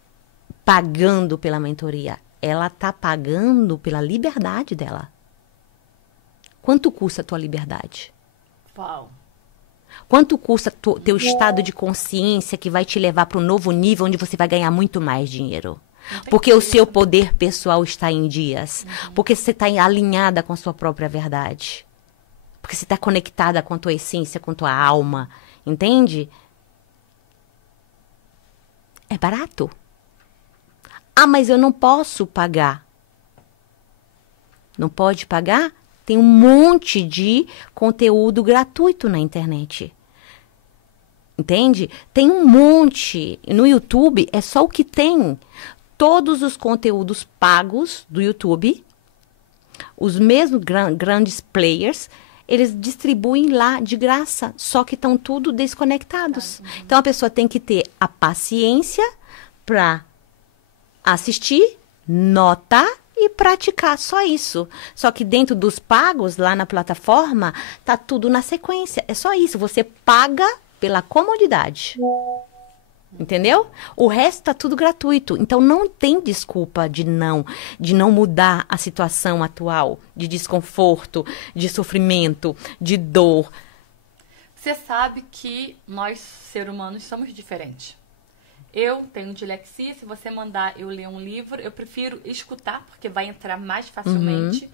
pagando pela mentoria. Ela está pagando pela liberdade dela. Quanto custa a tua liberdade? Uau. Quanto custa teu estado de consciência que vai te levar para um novo nível onde você vai ganhar muito mais dinheiro? Porque o seu poder pessoal está em dias. Porque você está alinhada com a sua própria verdade. Porque você está conectada com a tua essência, com a tua alma. Entende? É barato. Ah, mas eu não posso pagar. Não pode pagar? Tem um monte de conteúdo gratuito na internet. Entende? Tem um monte. No YouTube é só o que tem. Todos os conteúdos pagos do YouTube, os mesmos grandes players, eles distribuem lá de graça, só que estão tudo desconectados. Então a pessoa tem que ter a paciência para assistir, notar e praticar, só isso. Só que dentro dos pagos, lá na plataforma, tá tudo na sequência. É só isso, você paga pela comodidade. Entendeu? O resto tá tudo gratuito. Então não tem desculpa de não mudar a situação atual, de desconforto, de sofrimento, de dor. Você sabe que nós, seres humanos, somos diferentes. Eu tenho dislexia, se você mandar eu ler um livro, eu prefiro escutar, porque vai entrar mais facilmente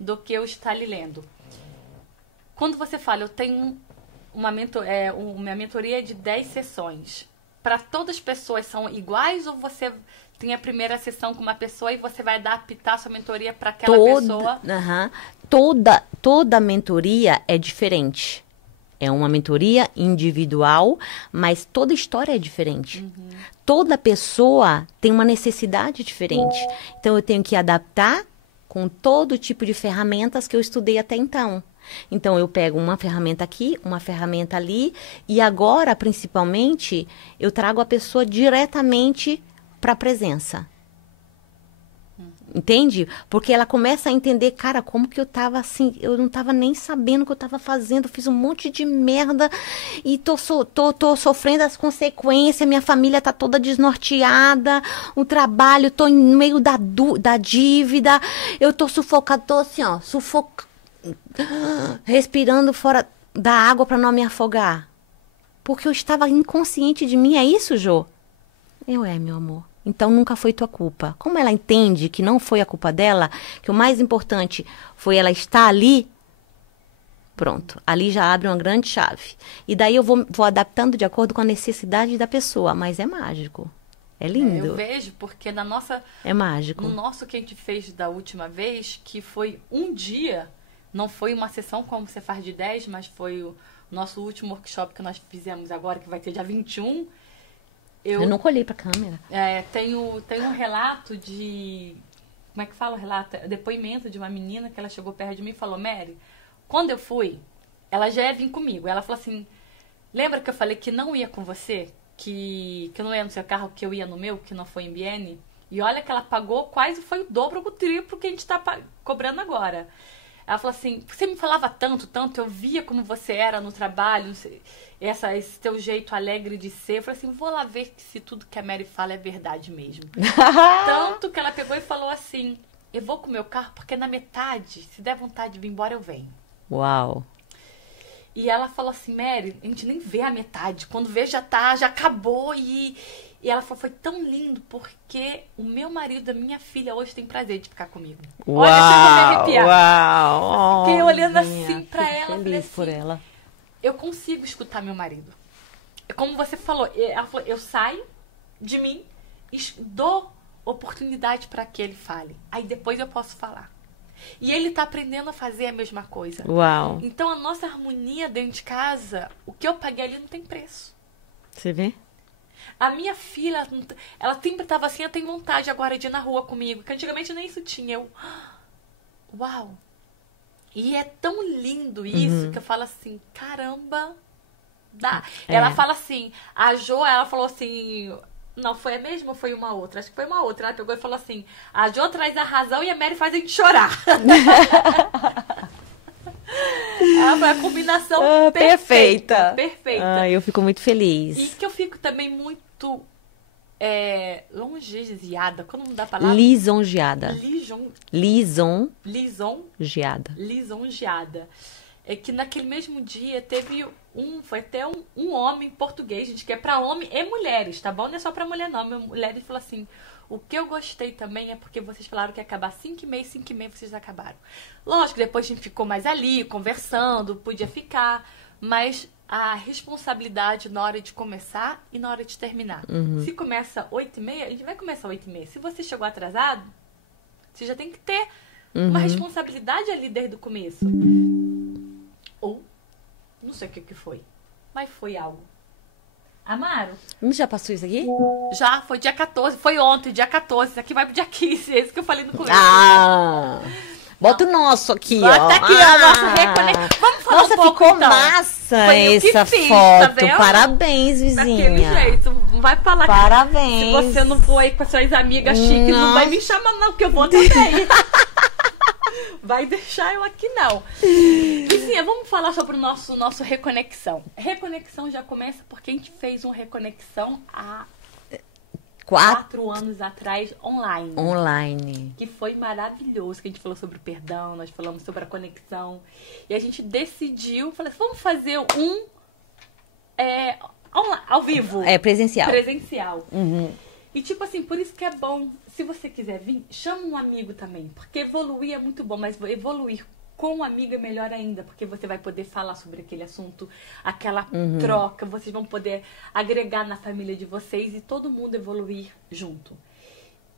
do que eu estar lhe lendo. Quando você fala, eu tenho minha mentoria de 10 sessões. Para todas as pessoas são iguais ou você tem a primeira sessão com uma pessoa e você vai adaptar a sua mentoria para aquela pessoa? Toda mentoria é diferente. É uma mentoria individual, mas toda história é diferente. Toda pessoa tem uma necessidade diferente. Então, eu tenho que adaptar com todo tipo de ferramentas que eu estudei até então. Então, eu pego uma ferramenta aqui, uma ferramenta ali, e agora, principalmente, eu trago a pessoa diretamente para a presença. Entende? Porque ela começa a entender, cara, como que eu tava assim, eu não tava nem sabendo o que eu tava fazendo, fiz um monte de merda e tô sofrendo as consequências, minha família tá toda desnorteada, o trabalho, tô no meio da dívida, eu tô sufocada, tô assim, ó, respirando fora da água para não me afogar. Porque eu estava inconsciente de mim, é isso, Jô? Meu amor. Então nunca foi tua culpa. Como ela entende que não foi a culpa dela, que o mais importante foi ela estar ali, pronto. Ali já abre uma grande chave. E daí eu vou adaptando de acordo com a necessidade da pessoa. Mas é mágico. É lindo. Eu vejo, porque na nossa... É mágico. No nosso que a gente fez da última vez, que foi um dia, não foi uma sessão como você faz de 10, mas foi o nosso último workshop que nós fizemos agora, que vai ter dia 21. Eu não olhei pra câmera. Tenho um relato de... Como é que fala o relato? Depoimento de uma menina que ela chegou perto de mim e falou, Mary, quando eu fui, ela já ia vir comigo. Ela falou assim, lembra que eu falei que não ia com você? Que eu não ia no seu carro, que eu ia no meu, que não foi em Biene? E olha que ela pagou quase, foi o dobro ou o triplo que a gente tá cobrando agora. Ela falou assim, você me falava tanto, eu via como você era no trabalho, esse teu jeito alegre de ser. Eu falei assim, vou lá ver se tudo que a Mary fala é verdade mesmo. Tanto que ela pegou e falou assim, eu vou com o meu carro porque na metade, se der vontade de vir embora, eu venho. Uau! E ela falou assim, Mary, a gente nem vê a metade, quando vê já acabou e ela falou, foi tão lindo porque o meu marido, a minha filha hoje tem prazer de ficar comigo. Uau, olha, chegou a me arrepiar. Uau! Fiquei olhando assim pra ela, falei assim, por ela. Eu consigo escutar meu marido. Como você falou, ela falou, eu saio de mim e dou oportunidade para que ele fale. Aí depois eu posso falar. E ele tá aprendendo a fazer a mesma coisa. Uau! Então a nossa harmonia dentro de casa, o que eu paguei ali não tem preço. Você vê? A minha filha, ela sempre tava assim, ela tem vontade agora de ir na rua comigo, que antigamente nem isso tinha. Uau! E é tão lindo isso que eu falo assim, caramba, dá. Ela fala assim, a Jo, ela falou assim, não, foi a mesma ou foi uma outra? Acho que foi uma outra. Ela pegou e falou assim, a Jo traz a razão e a Mary faz a gente chorar. Ela foi a combinação perfeita. Perfeita. Eu fico muito feliz. E que eu fico também muito longeada. Quando não dá a palavra? Lisonjeada. Lisonjeada. Lisonjeada. é que naquele mesmo dia teve foi até um homem português, gente, que é pra homem e mulheres, tá bom? Não é só pra mulher não, mulheres falou assim, o que eu gostei também é porque vocês falaram que ia acabar 5h30, vocês acabaram. Lógico, depois a gente ficou mais ali, conversando, podia ficar, mas a responsabilidade na hora de começar e na hora de terminar. Se começa 8h30, a gente vai começar 8h30. Se você chegou atrasado, você já tem que ter uma responsabilidade ali desde o começo. Ou, não sei o que foi, mas foi algo. Amaro? Já passou isso aqui? Já, foi dia 14, foi ontem, dia 14. Isso aqui vai pro dia 15, é isso que eu falei no começo. Bota o nosso aqui, ó. Bota aqui, ó, nosso reconexão. Vamos falar Nossa, um pouco, ficou então. massa essa fiz, foto. Tá Parabéns, vizinha. Daquele jeito. Não vai falar Parabéns. que se você não for aí com as suas amigas chiques, não vai me chamar não, que eu vou também. Vai deixar eu aqui não. Vizinha, vamos falar sobre o nosso Reconexão. Reconexão já começa porque a gente fez um Reconexão há 4 anos atrás, online. Que foi maravilhoso, que a gente falou sobre o perdão, nós falamos sobre a conexão. E a gente decidiu, vamos fazer um ao vivo. Presencial. E tipo assim, por isso que é bom, se você quiser vir, chama um amigo também. Porque evoluir é muito bom, mas evoluir com um amigo é melhor ainda. Porque você vai poder falar sobre aquele assunto, aquela troca. Vocês vão poder agregar na família de vocês e todo mundo evoluir junto.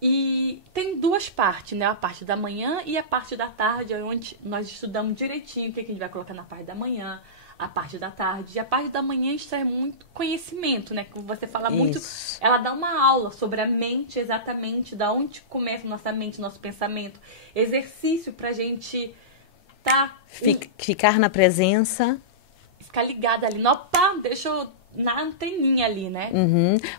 E tem 2 partes, né? A parte da manhã e a parte da tarde, onde nós estudamos direitinho o que a gente vai colocar na parte da manhã, a parte da tarde. E a parte da manhã extrai muito conhecimento, né? Como você fala muito, ela dá uma aula sobre a mente, exatamente, da onde começa nossa mente, nosso pensamento. Exercício pra gente ficar na presença. Ficar ligada ali. Opa, deixa eu na anteninha ali, né?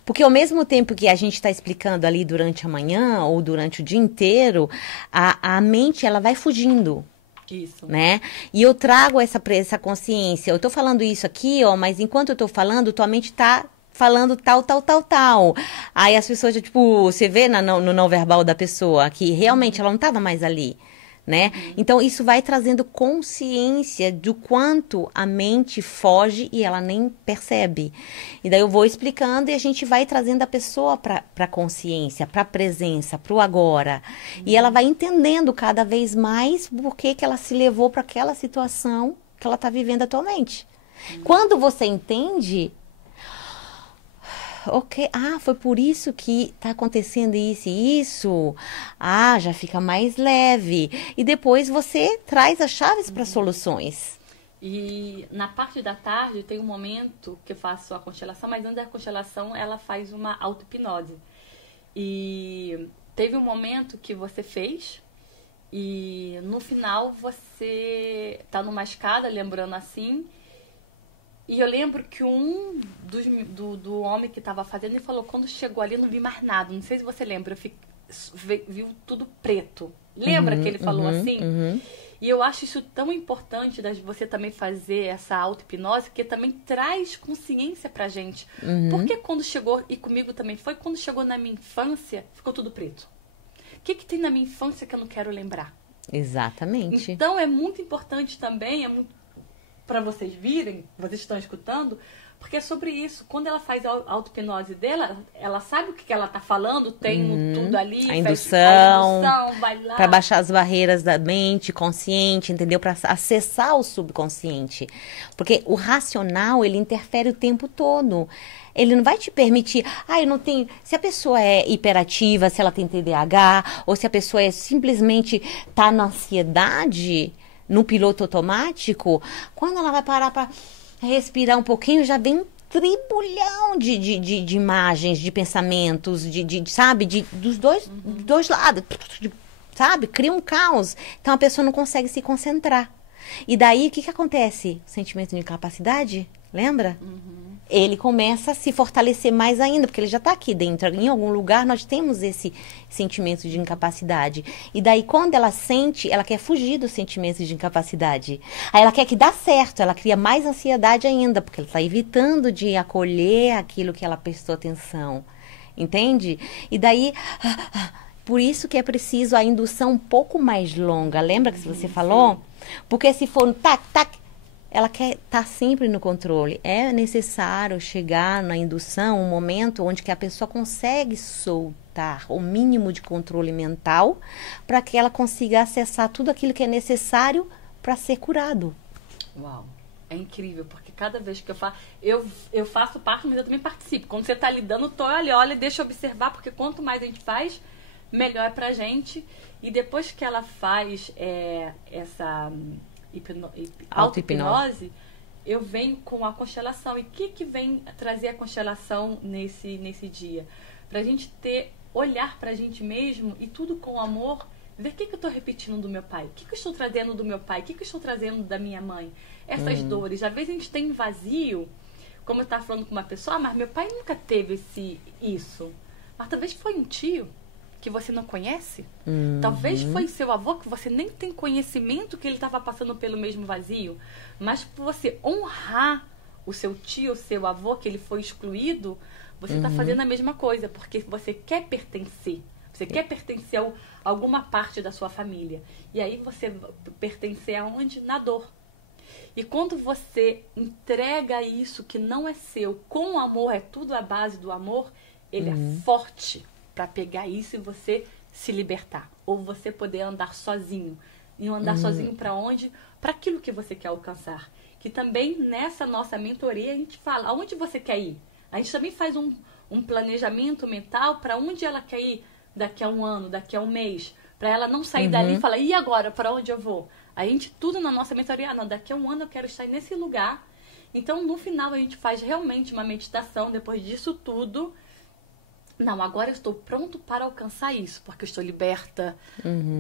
Porque ao mesmo tempo que a gente está explicando ali durante a manhã ou durante o dia inteiro, a mente, ela vai fugindo. Isso. Né? E eu trago essa consciência. Eu tô falando isso aqui, ó, mas enquanto eu tô falando, tua mente tá falando tal. Aí as pessoas, tipo, você vê no não verbal da pessoa que realmente ela não tava mais ali, né? Então, isso vai trazendo consciência do quanto a mente foge e ela nem percebe. E daí eu vou explicando e a gente vai trazendo a pessoa para consciência, para presença, para o agora. E ela vai entendendo cada vez mais por que ela se levou para aquela situação que ela está vivendo atualmente. Quando você entende... Ok, foi por isso que tá acontecendo isso e isso. Já fica mais leve. E depois você traz as chaves para soluções. E na parte da tarde tem um momento que eu faço a constelação, mas antes da constelação ela faz uma auto-hipnose. E teve um momento que você fez e no final você tá numa escada, lembrando assim. E eu lembro que um do homem que estava fazendo, ele falou, quando chegou ali, eu não vi mais nada. Não sei se você lembra, viu tudo preto. Lembra que ele falou assim? E eu acho isso tão importante de você também fazer essa auto-hipnose, porque também traz consciência pra gente. Porque quando chegou, e comigo também foi, quando chegou na minha infância, ficou tudo preto. O que tem na minha infância que eu não quero lembrar? Exatamente. Então é muito importante também, para vocês virem, vocês estão escutando, porque é sobre isso. Quando ela faz a auto-hipnose dela, ela sabe o que ela tá falando, tem tudo ali. A indução, vai lá. Para baixar as barreiras da mente consciente, entendeu? Para acessar o subconsciente. Porque o racional, ele interfere o tempo todo. Ele não vai te permitir... eu não tenho... Se a pessoa é hiperativa, se ela tem TDAH, ou se a pessoa simplesmente tá na ansiedade... no piloto automático, quando ela vai parar para respirar um pouquinho, já vem um tribulhão de imagens, de pensamentos, sabe? Dos dois lados, sabe? Cria um caos. Então, a pessoa não consegue se concentrar. E daí, o que acontece? O sentimento de incapacidade, lembra? Ele começa a se fortalecer mais ainda, porque ele já está aqui dentro. Em algum lugar nós temos esse sentimento de incapacidade. E daí, quando ela sente, ela quer fugir do sentimento de incapacidade. Aí ela quer que dá certo, ela cria mais ansiedade ainda, porque ela está evitando de acolher aquilo que ela prestou atenção. Entende? E daí... Por isso que é preciso a indução um pouco mais longa. Lembra que você falou? Porque se for tac, tac, ela quer estar sempre no controle. É necessário chegar na indução, um momento onde que a pessoa consegue soltar o mínimo de controle mental para que ela consiga acessar tudo aquilo que é necessário para ser curado. Uau, é incrível, porque cada vez que eu faço parte, mas eu também participo. Quando você está lidando, olha, deixa eu observar, porque quanto mais a gente faz, melhor é pra gente. E depois que ela faz essa auto-hipnose, eu venho com a constelação. E o que vem trazer a constelação nesse dia? Pra gente olhar pra gente mesmo e tudo com amor, ver o que eu estou repetindo do meu pai, o que eu estou trazendo do meu pai, o que eu estou trazendo da minha mãe. Essas dores. Às vezes a gente tem vazio, como eu estava falando com uma pessoa, mas meu pai nunca teve isso. Mas talvez foi um tio que você não conhece. Talvez foi seu avô que você nem tem conhecimento que ele estava passando pelo mesmo vazio. Mas por você honrar o seu tio, o seu avô, que ele foi excluído, você está fazendo a mesma coisa, porque você quer pertencer. Você quer pertencer a alguma parte da sua família. E aí você pertencer aonde? Na dor. E quando você entrega isso que não é seu, com amor, é tudo a base do amor, ele é forte para pegar isso e você se libertar. Ou você poder andar sozinho. E andar sozinho para onde? Para aquilo que você quer alcançar. Que também nessa nossa mentoria a gente fala, aonde você quer ir? A gente também faz um planejamento mental para onde ela quer ir daqui a um ano, daqui a um mês. Para ela não sair dali e falar, e agora? Para onde eu vou? A gente, tudo na nossa mentoria, não, daqui a um ano eu quero estar nesse lugar. Então, no final, a gente faz realmente uma meditação, depois disso tudo. Não, agora eu estou pronto para alcançar isso, porque eu estou liberta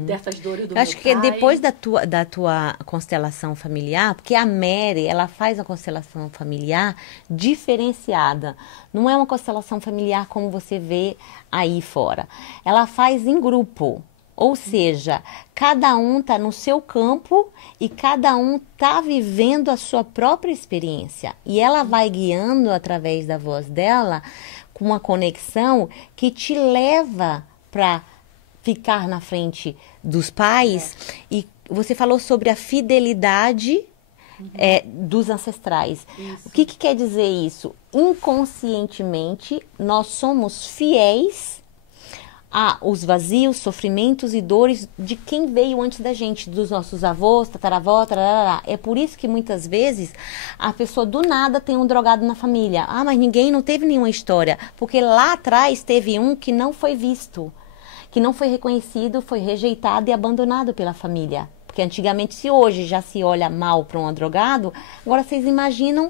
dessas dores do meu pai. Acho que depois da tua constelação familiar, porque a Mary, ela faz a constelação familiar diferenciada. Não é uma constelação familiar como você vê aí fora. Ela faz em grupo. Ou seja, cada um está no seu campo e cada um está vivendo a sua própria experiência. E ela vai guiando através da voz dela com uma conexão que te leva para ficar na frente dos pais. E você falou sobre a fidelidade dos ancestrais. Isso. O que quer dizer isso? Inconscientemente, nós somos fiéis os vazios, sofrimentos e dores de quem veio antes da gente, dos nossos avós, tataravó, tarará. É por isso que muitas vezes a pessoa do nada tem um drogado na família. Ah, mas ninguém não teve nenhuma história, porque lá atrás teve um que não foi visto, que não foi reconhecido, foi rejeitado e abandonado pela família. Porque antigamente, se hoje já se olha mal para um drogado, agora vocês imaginam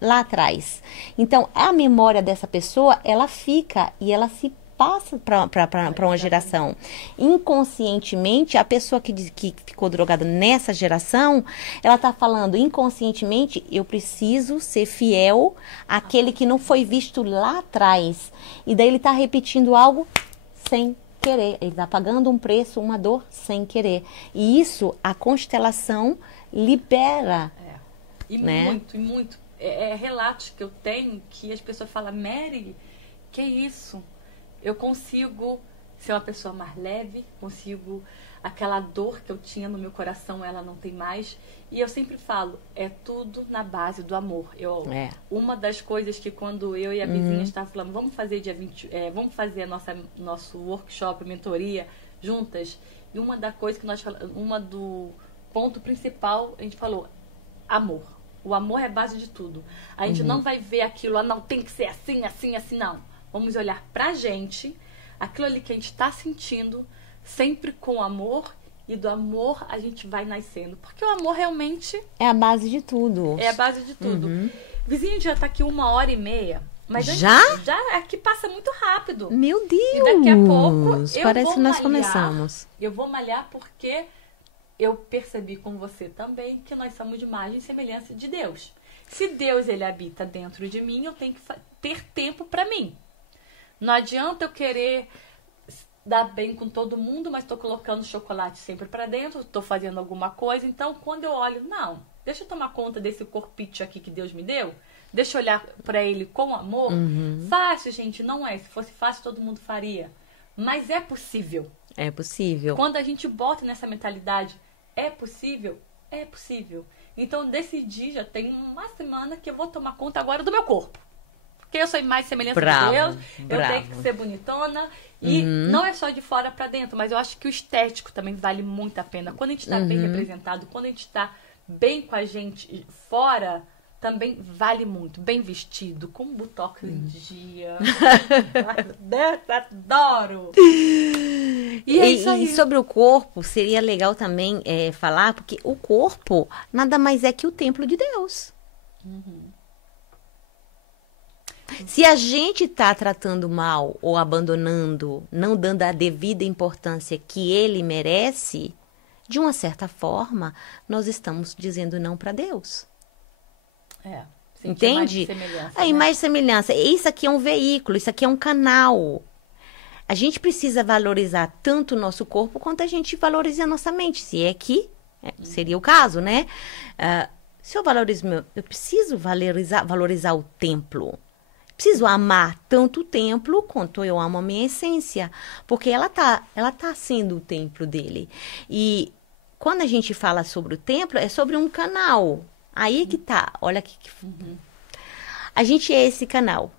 lá atrás. Então, a memória dessa pessoa, ela fica e ela se passa para uma geração. Inconscientemente, a pessoa que ficou drogada nessa geração, ela está falando inconscientemente, eu preciso ser fiel àquele que não foi visto lá atrás. E daí ele está repetindo algo sem querer. Ele está pagando um preço, uma dor sem querer. E isso, a constelação libera. E né? muito. É relatos que eu tenho que as pessoas falam, Mary, que isso? Eu consigo ser uma pessoa mais leve, consigo... Aquela dor que eu tinha no meu coração, ela não tem mais. E eu sempre falo, é tudo na base do amor. Uma das coisas que quando eu e a vizinha estávamos falando, vamos fazer dia 20, vamos fazer nosso workshop, mentoria, juntas. E uma da coisa que nós falamos, do ponto principal, a gente falou, amor. O amor é a base de tudo. A gente não vai ver aquilo, não, tem que ser assim, assim, assim, não. Vamos olhar pra gente, aquilo ali que a gente está sentindo, sempre com amor, e do amor a gente vai nascendo. Porque o amor realmente... é a base de tudo. É a base de tudo. Vizinho, a gente já tá aqui 1h30. Mas já? Aqui passa muito rápido. Meu Deus! E daqui a pouco parece que nós começamos. Eu vou malhar porque eu percebi com você também que nós somos de imagem e semelhança de Deus. Se Deus, ele habita dentro de mim, eu tenho que ter tempo para mim. Não adianta eu querer dar bem com todo mundo, mas estou colocando chocolate sempre para dentro, estou fazendo alguma coisa. Então, quando eu olho, não, deixa eu tomar conta desse corpite aqui que Deus me deu, deixa eu olhar para ele com amor. Fácil, gente, não é. Se fosse fácil, todo mundo faria. Mas é possível. É possível. Quando a gente bota nessa mentalidade, é possível? É possível. Então eu decidi, já tem uma semana, que eu vou tomar conta agora do meu corpo. Porque eu sou mais semelhança de Deus, eu tenho que ser bonitona. E não é só de fora pra dentro, mas eu acho que o estético também vale muito a pena. Quando a gente tá bem representado, quando a gente tá bem com a gente fora, também vale muito. Bem vestido, com botox em dia. Ai, meu Deus, adoro! E é isso aí. E sobre o corpo, seria legal também falar, porque o corpo nada mais é que o templo de Deus. Se a gente está tratando mal ou abandonando, não dando a devida importância que ele merece, de uma certa forma, nós estamos dizendo não para Deus. Entende? A imagem e semelhança. Isso aqui é um veículo, isso aqui é um canal. A gente precisa valorizar tanto o nosso corpo quanto a gente valoriza a nossa mente. Se é que seria o caso, né? Se eu valorizo eu preciso valorizar o templo. Preciso amar tanto o templo quanto eu amo a minha essência. Porque ela tá sendo o templo dele. E quando a gente fala sobre o templo, é sobre um canal. Aí que tá. Olha que... A gente é esse canal.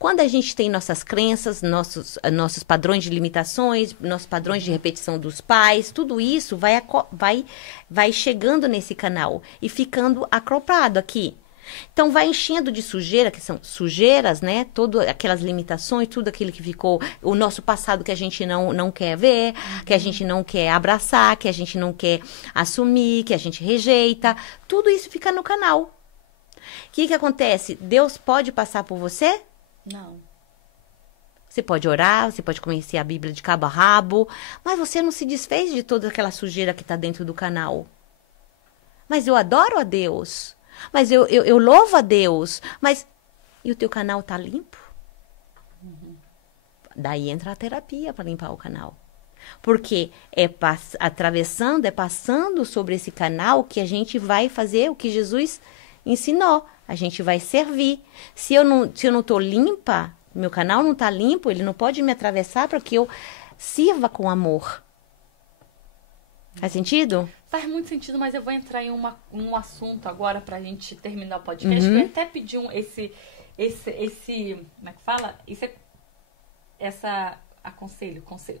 Quando a gente tem nossas crenças, nossos padrões de limitações, nossos padrões de repetição dos pais, tudo isso vai chegando nesse canal e ficando acoplado aqui. Então, vai enchendo de sujeira, que são sujeiras, né? Todas aquelas limitações, tudo aquilo que ficou, o nosso passado que a gente não quer ver, que a gente não quer abraçar, que a gente não quer assumir, que a gente rejeita. Tudo isso fica no canal. O que acontece? Deus pode passar por você? Não. Você pode orar, você pode conhecer a Bíblia de cabo a rabo, mas você não se desfez de toda aquela sujeira que está dentro do canal. Mas eu adoro a Deus. Mas eu louvo a Deus. Mas e o teu canal tá limpo? Daí entra a terapia para limpar o canal. Porque passando sobre esse canal que a gente vai fazer o que Jesus ensinou. A gente vai servir. Se eu não tô limpa, meu canal não tá limpo, ele não pode me atravessar para que eu sirva com amor. Faz sentido? Faz muito sentido, mas eu vou entrar em um assunto agora pra gente terminar o podcast. Eu até pedi como é que fala?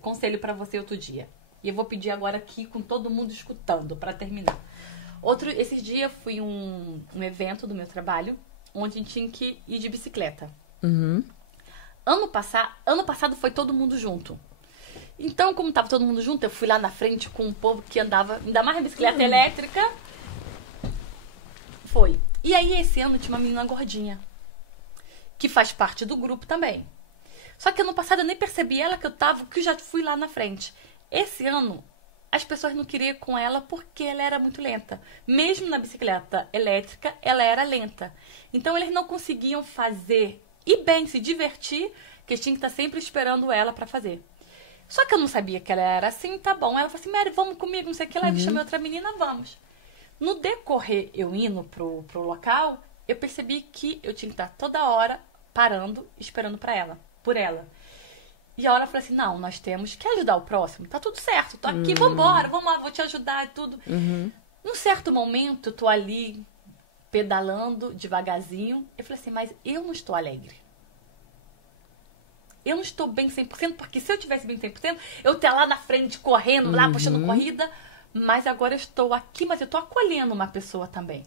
Conselho pra você outro dia. E eu vou pedir agora aqui com todo mundo escutando pra terminar. Esses dias eu fui um evento do meu trabalho, onde a gente tinha que ir de bicicleta. Ano passado foi todo mundo junto. Então, como tava todo mundo junto, eu fui lá na frente com um povo que andava, ainda mais na bicicleta elétrica. Foi. E aí, esse ano, tinha uma menina gordinha, que faz parte do grupo também. Só que ano passado eu nem percebi ela que eu já fui lá na frente. Esse ano, as pessoas não queriam ir com ela porque ela era muito lenta. Mesmo na bicicleta elétrica, ela era lenta. Então, eles não conseguiam fazer e bem se divertir, que tinha que estar sempre esperando ela para fazer. Só que eu não sabia que ela era assim, tá bom. Ela falou assim, Mary, vamos comigo, não sei o que lá. Eu chamei outra menina, vamos. No decorrer, eu indo pro local, eu percebi que eu tinha que estar toda hora parando, esperando por ela. E a hora eu falei assim, não, nós temos que ajudar o próximo. Tá tudo certo, tô aqui, vambora, vamos lá, vou te ajudar e tudo. Num certo momento, tô ali pedalando devagarzinho. Eu falei assim, mas eu não estou alegre. Eu não estou bem 100%, porque se eu tivesse bem 100%, eu estaria lá na frente, correndo, lá, puxando corrida. Mas agora eu estou aqui, mas eu estou acolhendo uma pessoa também.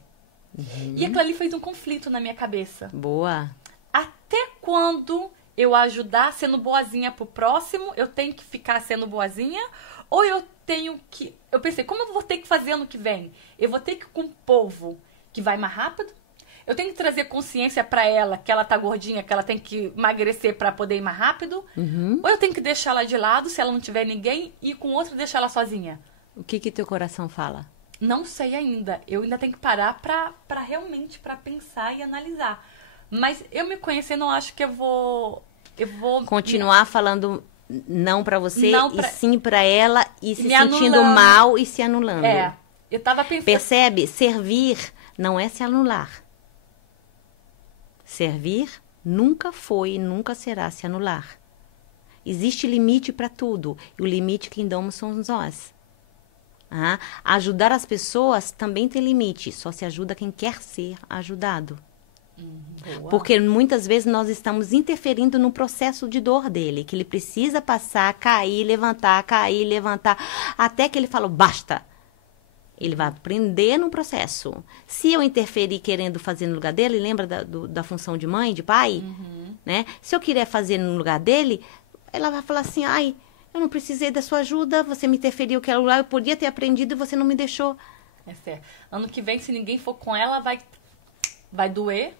E aquilo ali fez um conflito na minha cabeça. Boa. Até quando eu ajudar sendo boazinha pro próximo, eu tenho que ficar sendo boazinha? Ou eu tenho que... Eu pensei, como eu vou ter que fazer ano que vem? Eu vou ter que ir com um povo que vai mais rápido? Eu tenho que trazer consciência pra ela que ela tá gordinha, que ela tem que emagrecer pra poder ir mais rápido? Ou eu tenho que deixar ela de lado, se ela não tiver ninguém, e com outro deixar ela sozinha? O que teu coração fala? Não sei ainda. Eu ainda tenho que parar pra realmente pra pensar e analisar. Mas eu me conhecendo, eu acho que eu vou continuar falando não pra você não e sim pra ela e se sentindo anulando. mal e se anulando. Eu tava pensando... Percebe? Servir não é se anular. Servir nunca foi e nunca será se anular. Existe limite para tudo. E o limite quem damos somos nós. Ah, ajudar as pessoas também tem limite. Só se ajuda quem quer ser ajudado. Boa. Porque muitas vezes nós estamos interferindo no processo de dor dele, que ele precisa passar, cair, levantar, até que ele fala, basta. Ele vai aprender no processo. Se eu interferir querendo fazer no lugar dele, lembra da função de mãe, de pai? Né? Se eu quiser fazer no lugar dele, ela vai falar assim, ai, eu não precisei da sua ajuda, você me interferiu, eu podia ter aprendido e você não me deixou. É certo. Ano que vem, se ninguém for com ela, vai doer.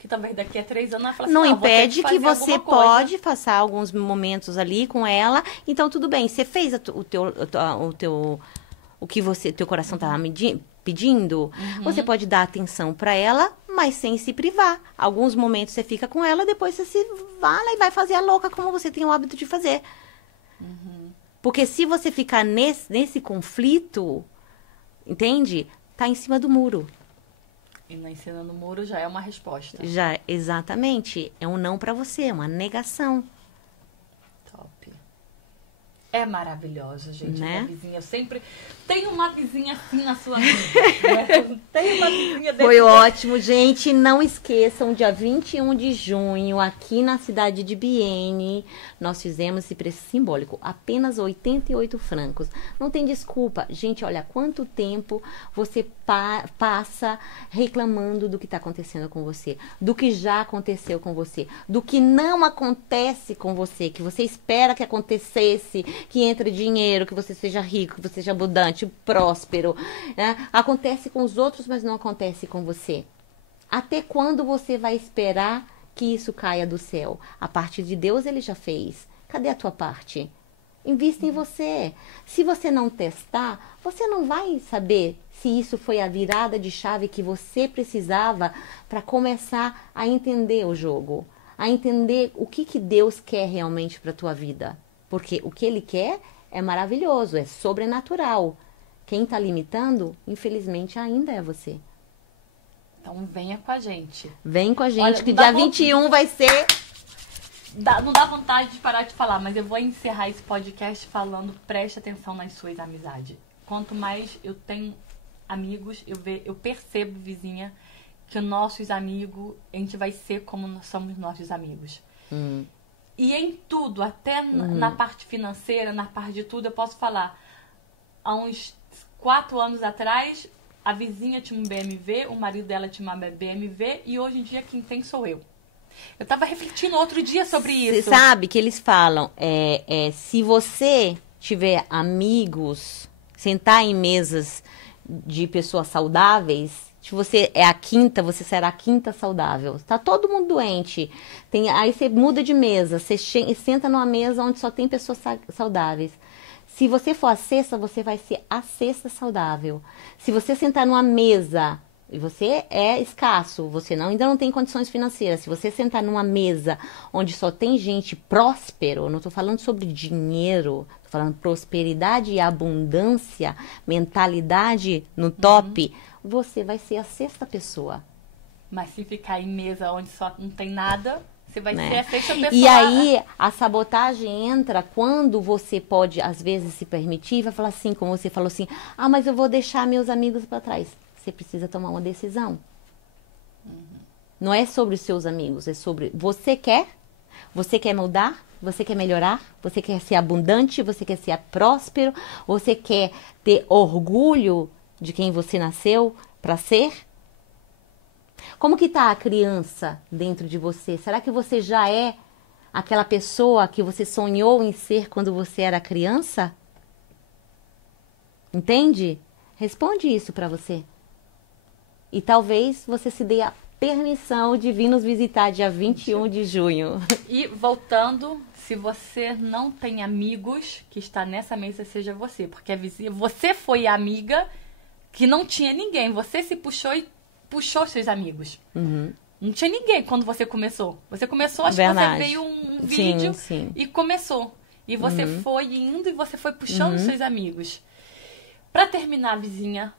Que talvez daqui a 3 anos ela fala assim, Não vou ter impede que fazer você alguma coisa. pode passar alguns momentos ali com ela. Então, tudo bem. Você fez o que teu coração estava pedindo. Você pode dar atenção para ela, mas sem se privar. Alguns momentos você fica com ela, depois você se vai e vai fazer a louca como você tem o hábito de fazer. Porque se você ficar nesse conflito, entende? Tá em cima do muro. E na cima do muro já é uma resposta. Já, exatamente. É um não para você, é uma negação. Top. É maravilhosa, gente, Né? minha vizinha. Eu sempre tenho uma vizinha assim na sua vida. Né? Tem uma vizinha desse Foi jeito. ótimo, gente. Não esqueçam, dia 21 de junho, aqui na cidade de Bienne, nós fizemos esse preço simbólico. Apenas 88 francos. Não tem desculpa. Gente, olha, quanto tempo você passa reclamando do que está acontecendo com você, do que já aconteceu com você, do que não acontece com você, que você espera que acontecesse, que entre dinheiro, que você seja rico, que você seja abundante, próspero, né? Acontece com os outros, mas não acontece com você. Até quando você vai esperar que isso caia do céu? A parte de Deus ele já fez. Cadê a tua parte? Invista em você. Se você não testar, você não vai saber se isso foi a virada de chave que você precisava para começar a entender o jogo, a entender o que Deus quer realmente para a tua vida. Porque o que Ele quer é maravilhoso, é sobrenatural. Quem está limitando, infelizmente, ainda é você. Então venha com a gente. Vem com a gente, Olha, que não dá dia 21 vai ser... Não dá vontade de parar de falar, mas eu vou encerrar esse podcast falando, preste atenção nas suas amizades. Quanto mais eu tenho amigos, eu percebo, vizinha, que nossos amigos, a gente vai ser como nós somos nossos amigos. E em tudo, até na parte financeira, na parte de tudo, eu posso falar. Há uns 4 anos atrás, a vizinha tinha um BMW, o marido dela tinha uma BMW, e hoje em dia quem tem sou eu. Eu tava refletindo outro dia sobre isso. Você sabe que eles falam, se você tiver amigos, sentar em mesas de pessoas saudáveis, se você é a quinta, você será a quinta saudável. Tá todo mundo doente. Aí você muda de mesa, você senta numa mesa onde só tem pessoas saudáveis. Se você for a sexta, você vai ser a sexta saudável. Se você sentar numa mesa e você é escasso, você ainda não tem condições financeiras, se você sentar numa mesa onde só tem gente próspero, não estou falando sobre dinheiro, estou falando prosperidade e abundância, mentalidade no top, você vai ser a sexta pessoa. Mas se ficar em mesa onde só não tem nada, você vai ser a sexta pessoa. E aí, a sabotagem entra quando você pode, às vezes, se permitir e vai falar assim, como você falou assim, mas eu vou deixar meus amigos para trás. Você precisa tomar uma decisão. Não é sobre os seus amigos, é sobre você quer mudar, você quer melhorar, você quer ser abundante, você quer ser próspero, você quer ter orgulho de quem você nasceu para ser? Como que tá a criança dentro de você? Será que você já é aquela pessoa que você sonhou em ser quando você era criança? Entende? Responde isso para você. E talvez você se dê a permissão de vir nos visitar dia 21 de junho. E voltando, se você não tem amigos que está nessa mesa, seja você. Porque a vizinha, você foi a amiga que não tinha ninguém. Você se puxou e puxou seus amigos. Não tinha ninguém quando você começou. Você começou, acho que você veio um vídeo e começou. E você foi indo e você foi puxando seus amigos. Para terminar, vizinha,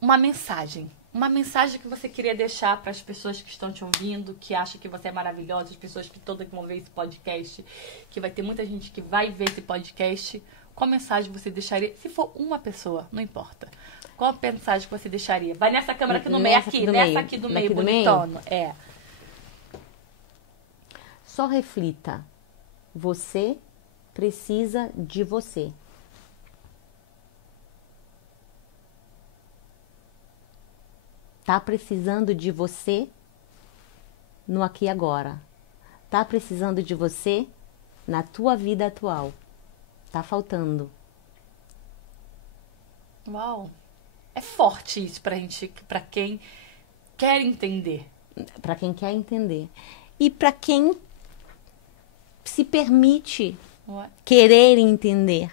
uma mensagem. Uma mensagem que você queria deixar para as pessoas que estão te ouvindo, que acham que você é maravilhosa, as pessoas que todas vão ver esse podcast, que vai ter muita gente que vai ver esse podcast. qual mensagem você deixaria? Se for uma pessoa, não importa. Qual a mensagem que você deixaria? Vai nessa câmera aqui no meio, aqui, nessa aqui do meio, bonitona. É. Só reflita. Você precisa de você. Tá precisando de você no aqui e agora. Tá precisando de você na tua vida atual. Tá faltando. Uau. É forte isso pra quem quer entender. Pra quem quer entender. E pra quem se permite querer entender.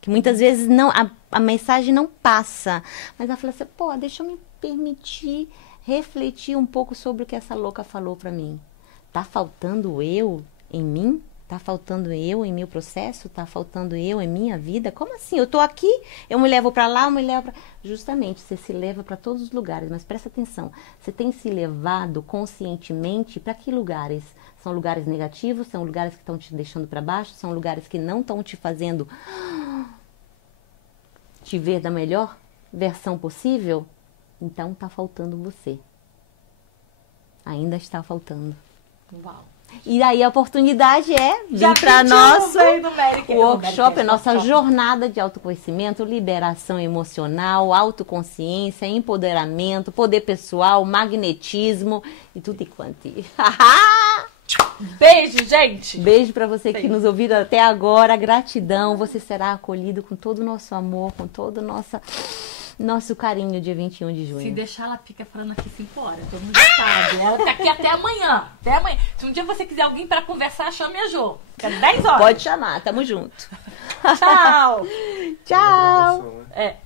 Que muitas vezes não, a mensagem não passa. Mas ela fala assim, pô, deixa eu me permitir refletir um pouco sobre o que essa louca falou pra mim. Tá faltando eu em mim? Tá faltando eu em meu processo? Tá faltando eu em minha vida? Como assim? Eu tô aqui, eu me levo pra lá, eu me levo pra... Justamente, você se leva pra todos os lugares, mas presta atenção. Você tem se levado conscientemente pra que lugares? São lugares negativos? São lugares que estão te deixando pra baixo? São lugares que não estão te fazendo te ver da melhor versão possível? Então tá faltando você. Ainda está faltando. Uau. E aí a oportunidade é vir para nosso workshop, a nossa jornada de autoconhecimento, liberação emocional, autoconsciência, empoderamento, poder pessoal, magnetismo e tudo e quanto. Beijo, gente! Beijo para você que nos ouviu até agora. Gratidão. Você será acolhido com todo o nosso amor, com todo o nosso carinho, dia 21 de junho. Se deixar, ela fica falando aqui 5 horas. Todo mundo já sabe. Ela tá aqui até amanhã. Até amanhã. Se um dia você quiser alguém pra conversar, chame a Jo. Fica 10 horas. Pode chamar. Tamo junto. Tchau. Tchau. É.